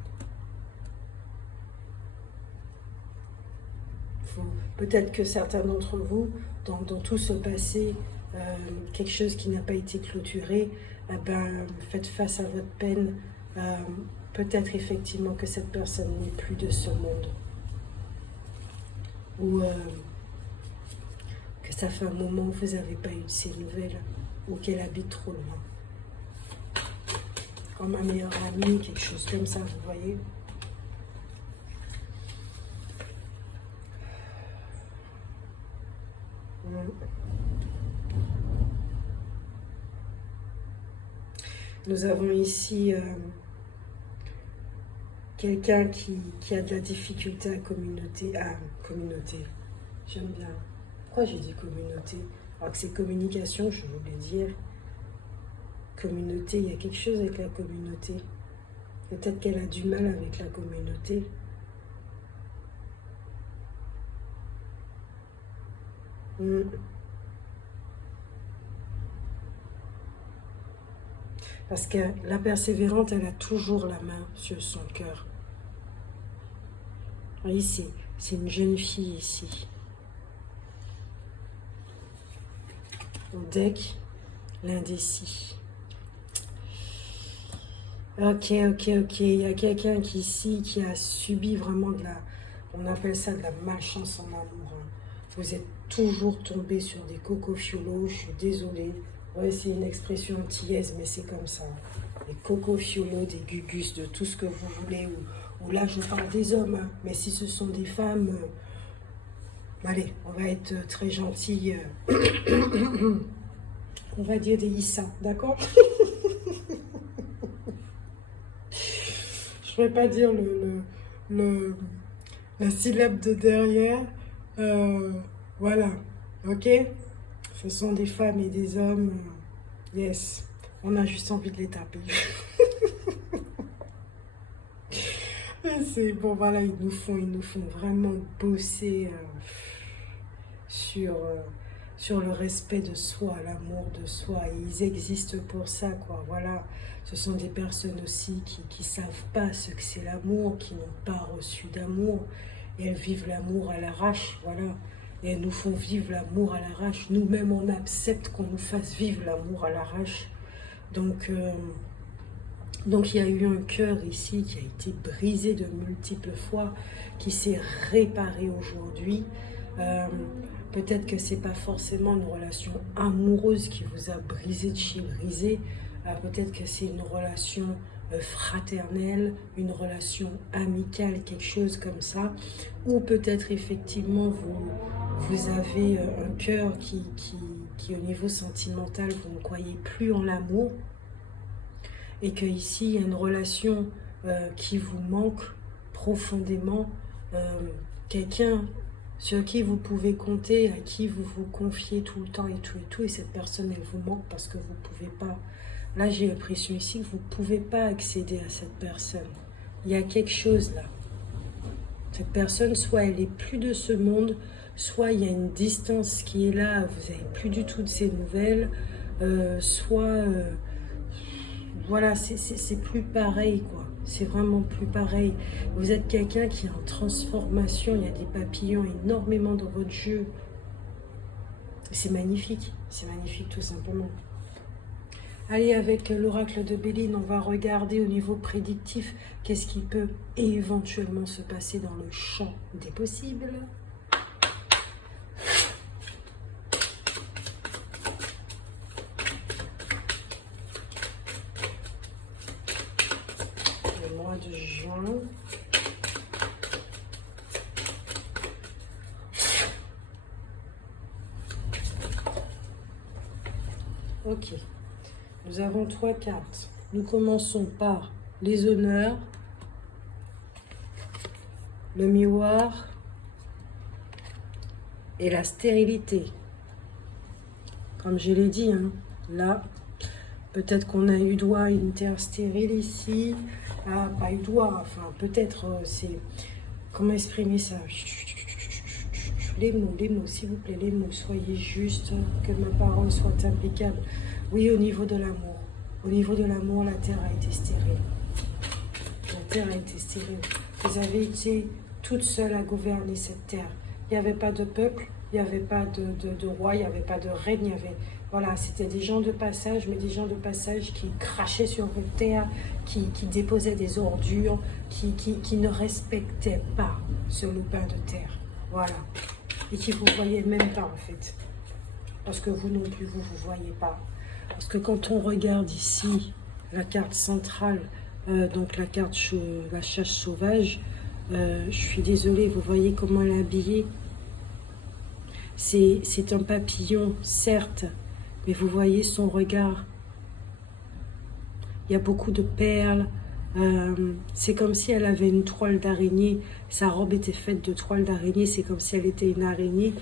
Peut-être que certains d'entre vous, dans tout ce passé, quelque chose qui n'a pas été clôturé, faites face à votre peine. Peut-être effectivement que cette personne n'est plus de ce monde. Ou que ça fait un moment que vous n'avez pas eu de ses nouvelles. Ou qu'elle habite trop loin. Comme un meilleur ami, quelque chose comme ça, vous voyez. Nous avons ici quelqu'un qui a de la difficulté à communauté. J'aime bien. Pourquoi j'ai dit communauté? Alors que c'est communication, je voulais dire. Communauté, il y a quelque chose avec la communauté. Peut-être qu'elle a du mal avec la communauté. Parce que la persévérante, elle a toujours la main sur son cœur. Ici, c'est une jeune fille ici. Au deck, l'indécis. Ok. Il y a quelqu'un qui ici qui a subi vraiment de la... On appelle ça de la malchance en amour. Hein. Vous êtes toujours tombé sur des cocofiolos, je suis désolée. Ouais, c'est une expression antillaise, mais c'est comme ça. Des cocofiolos, des gugus, de tout ce que vous voulez. Ou là, je parle des hommes, hein. Mais si ce sont des femmes, allez, on va être très gentils. On va dire des Issa, d'accord? Je ne vais pas dire la syllabe de derrière. Voilà, ok? Ce sont des femmes et des hommes. Yes, on a juste envie de les taper. C'est bon, voilà, ils nous font vraiment bosser sur le respect de soi, l'amour de soi. Et ils existent pour ça, quoi. Voilà, ce sont des personnes aussi qui savent pas ce que c'est l'amour, qui n'ont pas reçu d'amour. Et elles vivent l'amour à l'arrache, voilà. Et elles nous font vivre l'amour à l'arrache. Nous-mêmes, on accepte qu'on nous fasse vivre l'amour à l'arrache. Donc, il y a eu un cœur ici qui a été brisé de multiples fois, qui s'est réparé aujourd'hui. Peut-être que c'est pas forcément une relation amoureuse qui vous a brisé de chez brisé. Peut-être que c'est une relation fraternelle, une relation amicale, quelque chose comme ça. Ou peut-être effectivement vous avez un cœur qui au niveau sentimental, vous ne croyez plus en l'amour. Et qu'ici, il y a une relation qui vous manque profondément. Quelqu'un sur qui vous pouvez compter, à qui vous vous confiez tout le temps et tout. Et cette personne, elle vous manque parce que vous ne pouvez pas. Là, j'ai l'impression ici que vous ne pouvez pas accéder à cette personne. Il y a quelque chose là. Cette personne, soit elle n'est plus de ce monde, soit il y a une distance qui est là, vous n'avez plus du tout de ses nouvelles, soit... voilà, c'est plus pareil, quoi. C'est vraiment plus pareil. Vous êtes quelqu'un qui est en transformation. Il y a des papillons énormément dans votre jeu. C'est magnifique. C'est magnifique, tout simplement. Allez, avec l'oracle de Béline, on va regarder au niveau prédictif qu'est-ce qui peut éventuellement se passer dans le champ des possibles. De juin. Ok. Nous avons 3 cartes. Nous commençons par les honneurs, le miroir et la stérilité. Comme je l'ai dit, hein, là, peut-être qu'on a eu droit à une terre stérile ici. Ah, pas eu droit, enfin, peut-être, c'est... Comment exprimer ça? Les mots, s'il vous plaît, les mots, soyez juste, que ma parole soit impeccable. Oui, au niveau de l'amour. Au niveau de l'amour, la terre a été stérile. La terre a été stérile. Vous avez été toute seule à gouverner cette terre. Il n'y avait pas de peuple, il n'y avait pas de roi, il n'y avait pas de reine, il y avait... Voilà, c'était des gens de passage, mais des gens de passage qui crachaient sur votre terre, qui déposaient des ordures, qui ne respectaient pas ce lopin de terre. Voilà. Et qui ne vous voyaient même pas, en fait. Parce que vous non plus, vous ne vous voyez pas. Parce que quand on regarde ici, la carte centrale, donc la carte la chasse sauvage, je suis désolée, vous voyez comment elle est habillée. C'est un papillon, certes, mais vous voyez son regard. Il y a beaucoup de perles. C'est comme si elle avait une toile d'araignée. Sa robe était faite de toile d'araignée. C'est comme si elle était une araignée.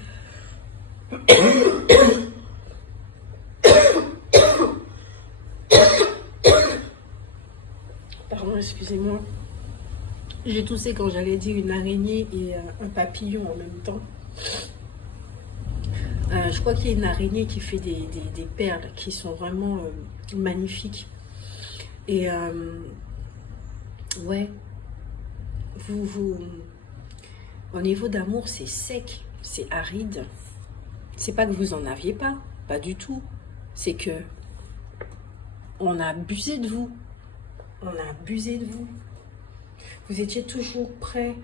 Pardon, excusez-moi. J'ai toussé quand j'allais dire une araignée et un papillon en même temps. Je crois qu'il y a une araignée qui fait des perles qui sont vraiment magnifiques. Et ouais, au niveau d'amour, c'est sec, c'est aride. C'est pas que vous en aviez pas du tout. C'est que on a abusé de vous. On a abusé de vous. Vous étiez toujours prêt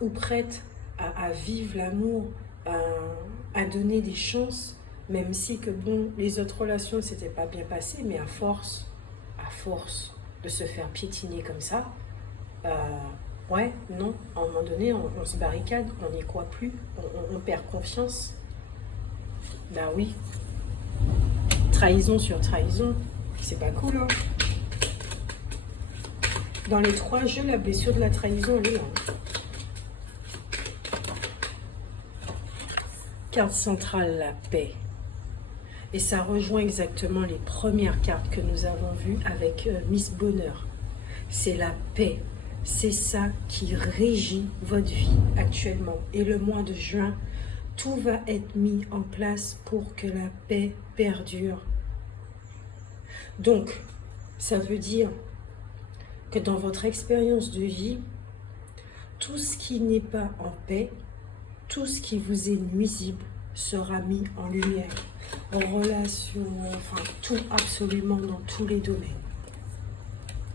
ou prête à vivre l'amour, à donner des chances, même si que bon, les autres relations ne s'étaient pas bien passées, mais à force de se faire piétiner comme ça, ouais, non, à un moment donné, on se barricade, on n'y croit plus, on perd confiance. Ben oui, trahison sur trahison. C'est pas cool, hein. Dans les 3 jeux, la blessure de la trahison, elle est là. Carte centrale, la paix. Et ça rejoint exactement les premières cartes que nous avons vues avec Miss Bonheur. C'est la paix. C'est ça qui régit votre vie actuellement. Et le mois de juin, tout va être mis en place pour que la paix perdure. Donc, ça veut dire que dans votre expérience de vie, tout ce qui n'est pas en paix, tout ce qui vous est nuisible sera mis en lumière, en relation, enfin tout, absolument dans tous les domaines.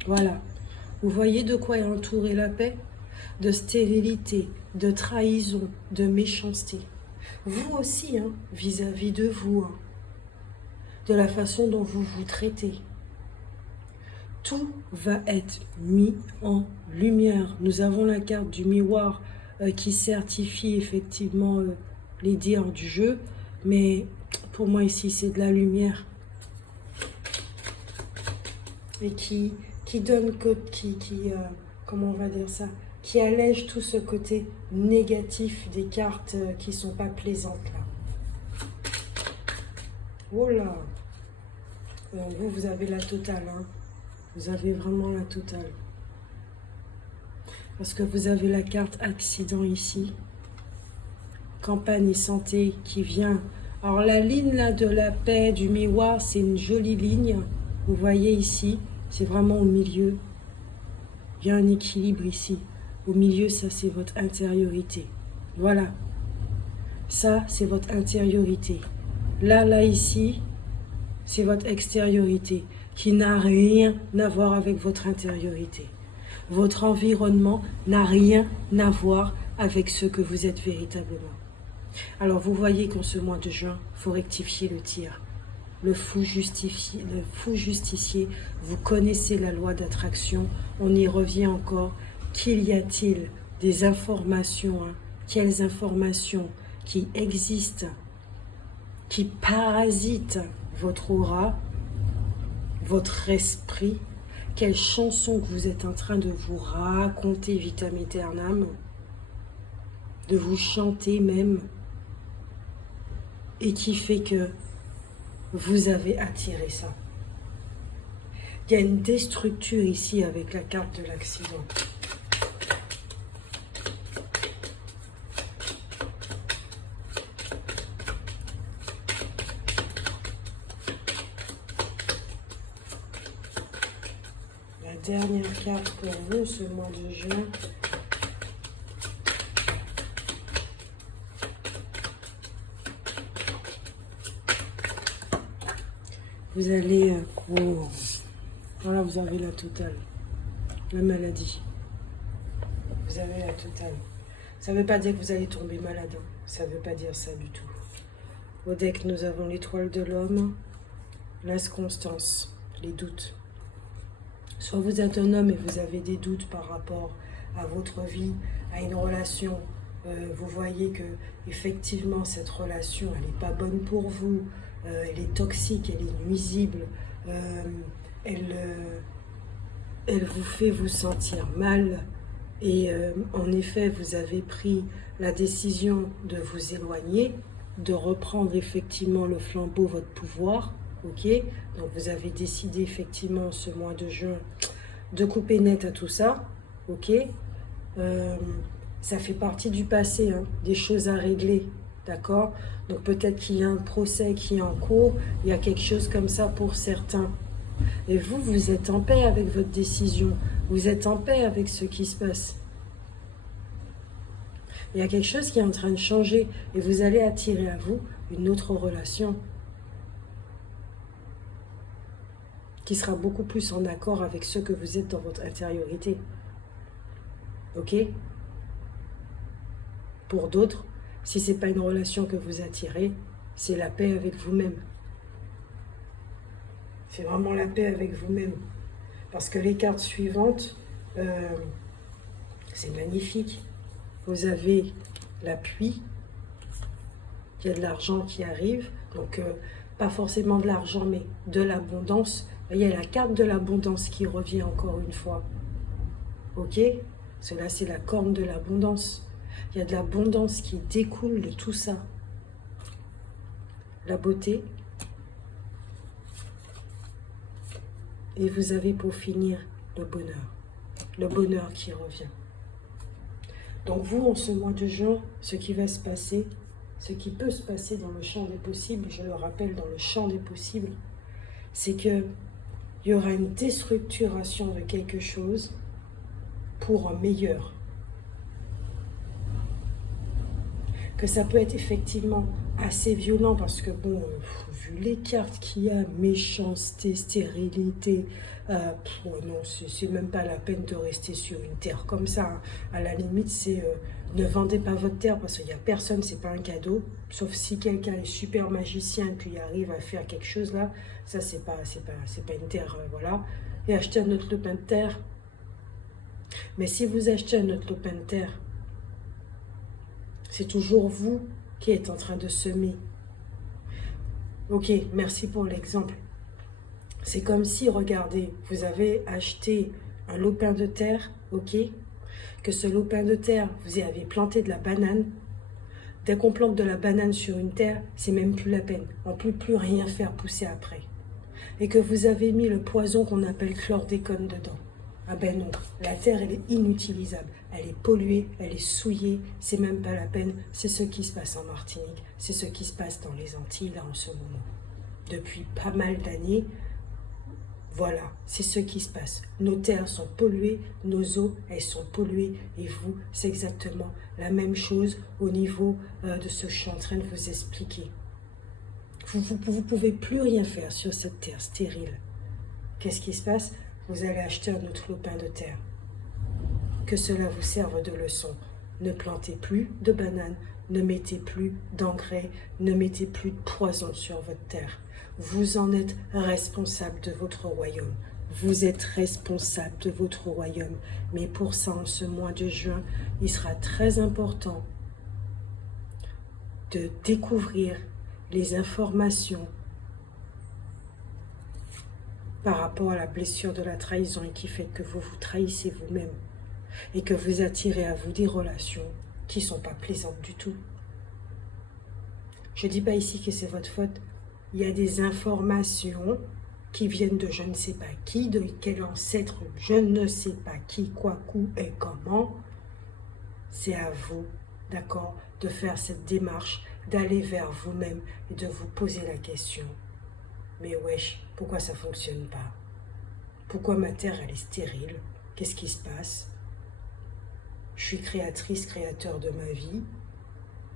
Voilà. Vous voyez de quoi est entourée la paix? De stérilité, de trahison, de méchanceté. Vous aussi, hein, vis-à-vis de vous, hein, de la façon dont vous vous traitez. Tout va être mis en lumière. Nous avons la carte du miroir qui certifie effectivement les dires du jeu, mais pour moi ici c'est de la lumière et qui donne comment on va dire ça, qui allège tout ce côté négatif des cartes qui sont pas plaisantes là. Oh là, vous avez la totale, hein. Vous avez vraiment la totale. Parce que vous avez la carte accident ici. Campagne et santé qui vient. Alors la ligne là de la paix, du miroir, c'est une jolie ligne. Vous voyez ici, c'est vraiment au milieu. Il y a un équilibre ici. Au milieu, ça c'est votre intériorité. Voilà. Ça, c'est votre intériorité. Là, ici, c'est votre extériorité, qui n'a rien à voir avec votre intériorité. Votre environnement n'a rien à voir avec ce que vous êtes véritablement. Alors vous voyez qu'en ce mois de juin, il faut rectifier le tir. Le fou justicier, vous connaissez la loi d'attraction, on y revient encore. Qu'il y a-t-il des informations, hein, quelles informations qui existent, qui parasitent votre aura, votre esprit, quelle chanson que vous êtes en train de vous raconter vitam aeternam, de vous chanter même, et qui fait que vous avez attiré ça. Il y a une déstructure ici avec la carte de l'accident. Dernière carte pour vous ce mois de juin. Vous allez... voilà, vous avez la totale. La maladie. Vous avez la totale. Ça ne veut pas dire que vous allez tomber malade. Hein. Ça ne veut pas dire ça du tout. Au deck, nous avons l'étoile de l'homme, l'inconstance, les doutes. Soit vous êtes un homme et vous avez des doutes par rapport à votre vie, à une relation. Vous voyez que effectivement cette relation, elle n'est pas bonne pour vous. Elle est toxique, elle est nuisible. Elle vous fait vous sentir mal. Et en effet, vous avez pris la décision de vous éloigner, de reprendre effectivement le flambeau, votre pouvoir. Ok, donc vous avez décidé effectivement ce mois de juin de couper net à tout ça. Ok, ça fait partie du passé, hein, des choses à régler. D'accord, donc peut-être qu'il y a un procès qui est en cours, il y a quelque chose comme ça pour certains. Et vous, vous êtes en paix avec votre décision, vous êtes en paix avec ce qui se passe. Il y a quelque chose qui est en train de changer et vous allez attirer à vous une autre relation qui sera beaucoup plus en accord avec ce que vous êtes dans votre intériorité. Ok? Pour d'autres, si ce n'est pas une relation que vous attirez, c'est la paix avec vous-même. C'est vraiment la paix avec vous-même. Parce que les cartes suivantes, c'est magnifique. Vous avez l'appui, il y a de l'argent qui arrive. Donc, pas forcément de l'argent, mais de l'abondance. Il y a la carte de l'abondance qui revient encore une fois. Ok? Cela, c'est la corne de l'abondance. Il y a de l'abondance qui découle de tout ça. La beauté. Et vous avez pour finir le bonheur. Le bonheur qui revient. Donc vous, en ce mois de juin, ce qui va se passer, ce qui peut se passer dans le champ des possibles, je le rappelle, dans le champ des possibles, c'est qu'il y aura une déstructuration de quelque chose pour un meilleur. Que ça peut être effectivement assez violent parce que, bon, vu les cartes qu'il y a, méchanceté, stérilité, non, c'est même pas la peine de rester sur une terre comme ça. Hein. À la limite, c'est ne vendez pas votre terre parce qu'il n'y a personne, c'est pas un cadeau. Sauf si quelqu'un est super magicien et puis arrive à faire quelque chose là, ça c'est pas une terre, voilà. Et acheter un autre lopin de terre. Mais si vous achetez un autre lopin de terre, c'est toujours vous qui êtes en train de semer. Ok, merci pour l'exemple. C'est comme si, regardez, vous avez acheté un lopin de terre, ok, que ce lopin de terre, vous y avez planté de la banane. Dès qu'on plante de la banane sur une terre, c'est même plus la peine. On ne peut plus rien faire pousser après. Et que vous avez mis le poison qu'on appelle chlordécone dedans. Ah ben non, la terre, elle est inutilisable. Elle est polluée, elle est souillée, c'est même pas la peine. C'est ce qui se passe en Martinique, c'est ce qui se passe dans les Antilles, là, en ce moment. Depuis pas mal d'années, voilà, c'est ce qui se passe. Nos terres sont polluées, nos eaux, elles sont polluées. Et vous, c'est exactement la même chose au niveau de ce que je suis en train de vous expliquer. Vous ne pouvez plus rien faire sur cette terre stérile. Qu'est-ce qui se passe? Vous allez acheter un autre lopin de terre. Que cela vous serve de leçon. Ne plantez plus de bananes, ne mettez plus d'engrais, ne mettez plus de poison sur votre terre. Vous en êtes responsable de votre royaume. Vous êtes responsable de votre royaume. Mais pour ça, en ce mois de juin, il sera très important de découvrir les informations par rapport à la blessure de la trahison et qui fait que vous vous trahissez vous-même et que vous attirez à vous des relations qui ne sont pas plaisantes du tout. Je ne dis pas ici que c'est votre faute. Il y a des informations qui viennent de je ne sais pas qui, de quel ancêtre, je ne sais pas qui, quoi, où et comment. C'est à vous, d'accord, de faire cette démarche, d'aller vers vous-même et de vous poser la question. Mais wesh, pourquoi ça ne fonctionne pas? Pourquoi ma terre, elle est stérile? Qu'est-ce qui se passe? Je suis créatrice, créateur de ma vie.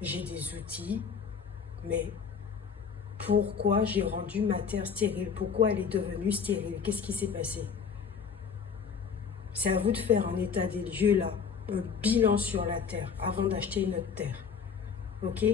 J'ai des outils. Mais pourquoi j'ai rendu ma terre stérile? Pourquoi elle est devenue stérile? Qu'est-ce qui s'est passé? C'est à vous de faire un état des lieux là, un bilan sur la terre avant d'acheter une autre terre. Ok?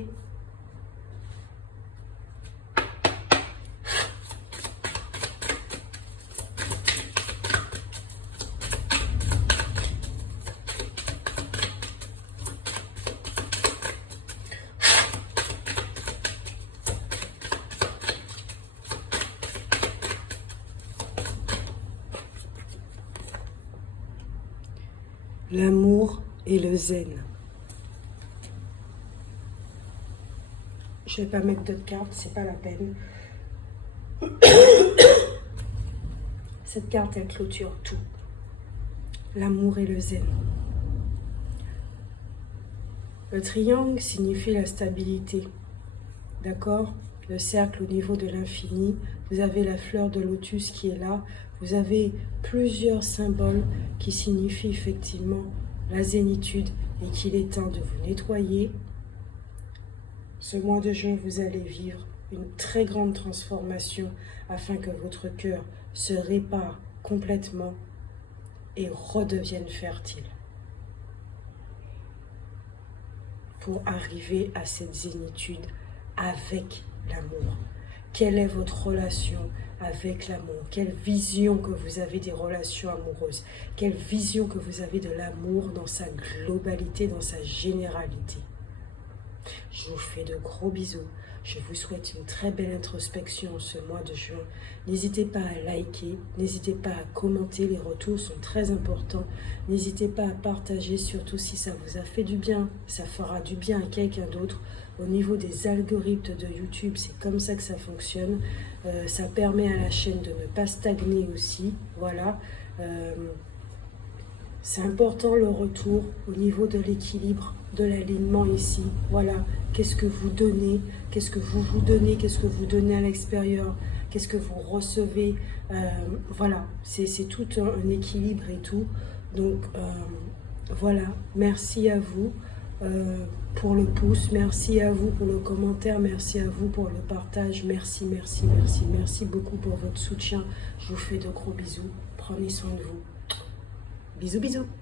L'amour et le zen. Je ne vais pas mettre d'autres cartes, c'est pas la peine. Cette carte, elle clôture tout. L'amour et le zen. Le triangle signifie la stabilité. D'accord? Le cercle au niveau de l'infini. Vous avez la fleur de lotus qui est là. Vous avez plusieurs symboles qui signifient effectivement la zénitude et qu'il est temps de vous nettoyer. Ce mois de juin, vous allez vivre une très grande transformation afin que votre cœur se répare complètement et redevienne fertile. Pour arriver à cette zénitude avec l'amour. Quelle est votre relation avec l'amour? Quelle vision que vous avez des relations amoureuses? Quelle vision que vous avez de l'amour dans sa globalité, dans sa généralité? Je vous fais de gros bisous. Je vous souhaite une très belle introspection en ce mois de juin. N'hésitez pas à liker, n'hésitez pas à commenter, les retours sont très importants. N'hésitez pas à partager, surtout si ça vous a fait du bien, ça fera du bien à quelqu'un d'autre. Au niveau des algorithmes de YouTube, c'est comme ça que ça fonctionne. Ça permet à la chaîne de ne pas stagner aussi. Voilà. C'est important le retour au niveau de l'équilibre, de l'alignement ici. Voilà. Qu'est-ce que vous donnez? Qu'est-ce que vous vous donnez? Qu'est-ce que vous donnez à l'extérieur? Qu'est-ce que vous recevez? Voilà. C'est tout un équilibre et tout. Donc, voilà. Merci à vous. Pour le pouce, merci à vous pour le commentaire, merci à vous pour le partage, merci beaucoup pour votre soutien. Je vous fais de gros bisous, prenez soin de vous. Bisous bisous.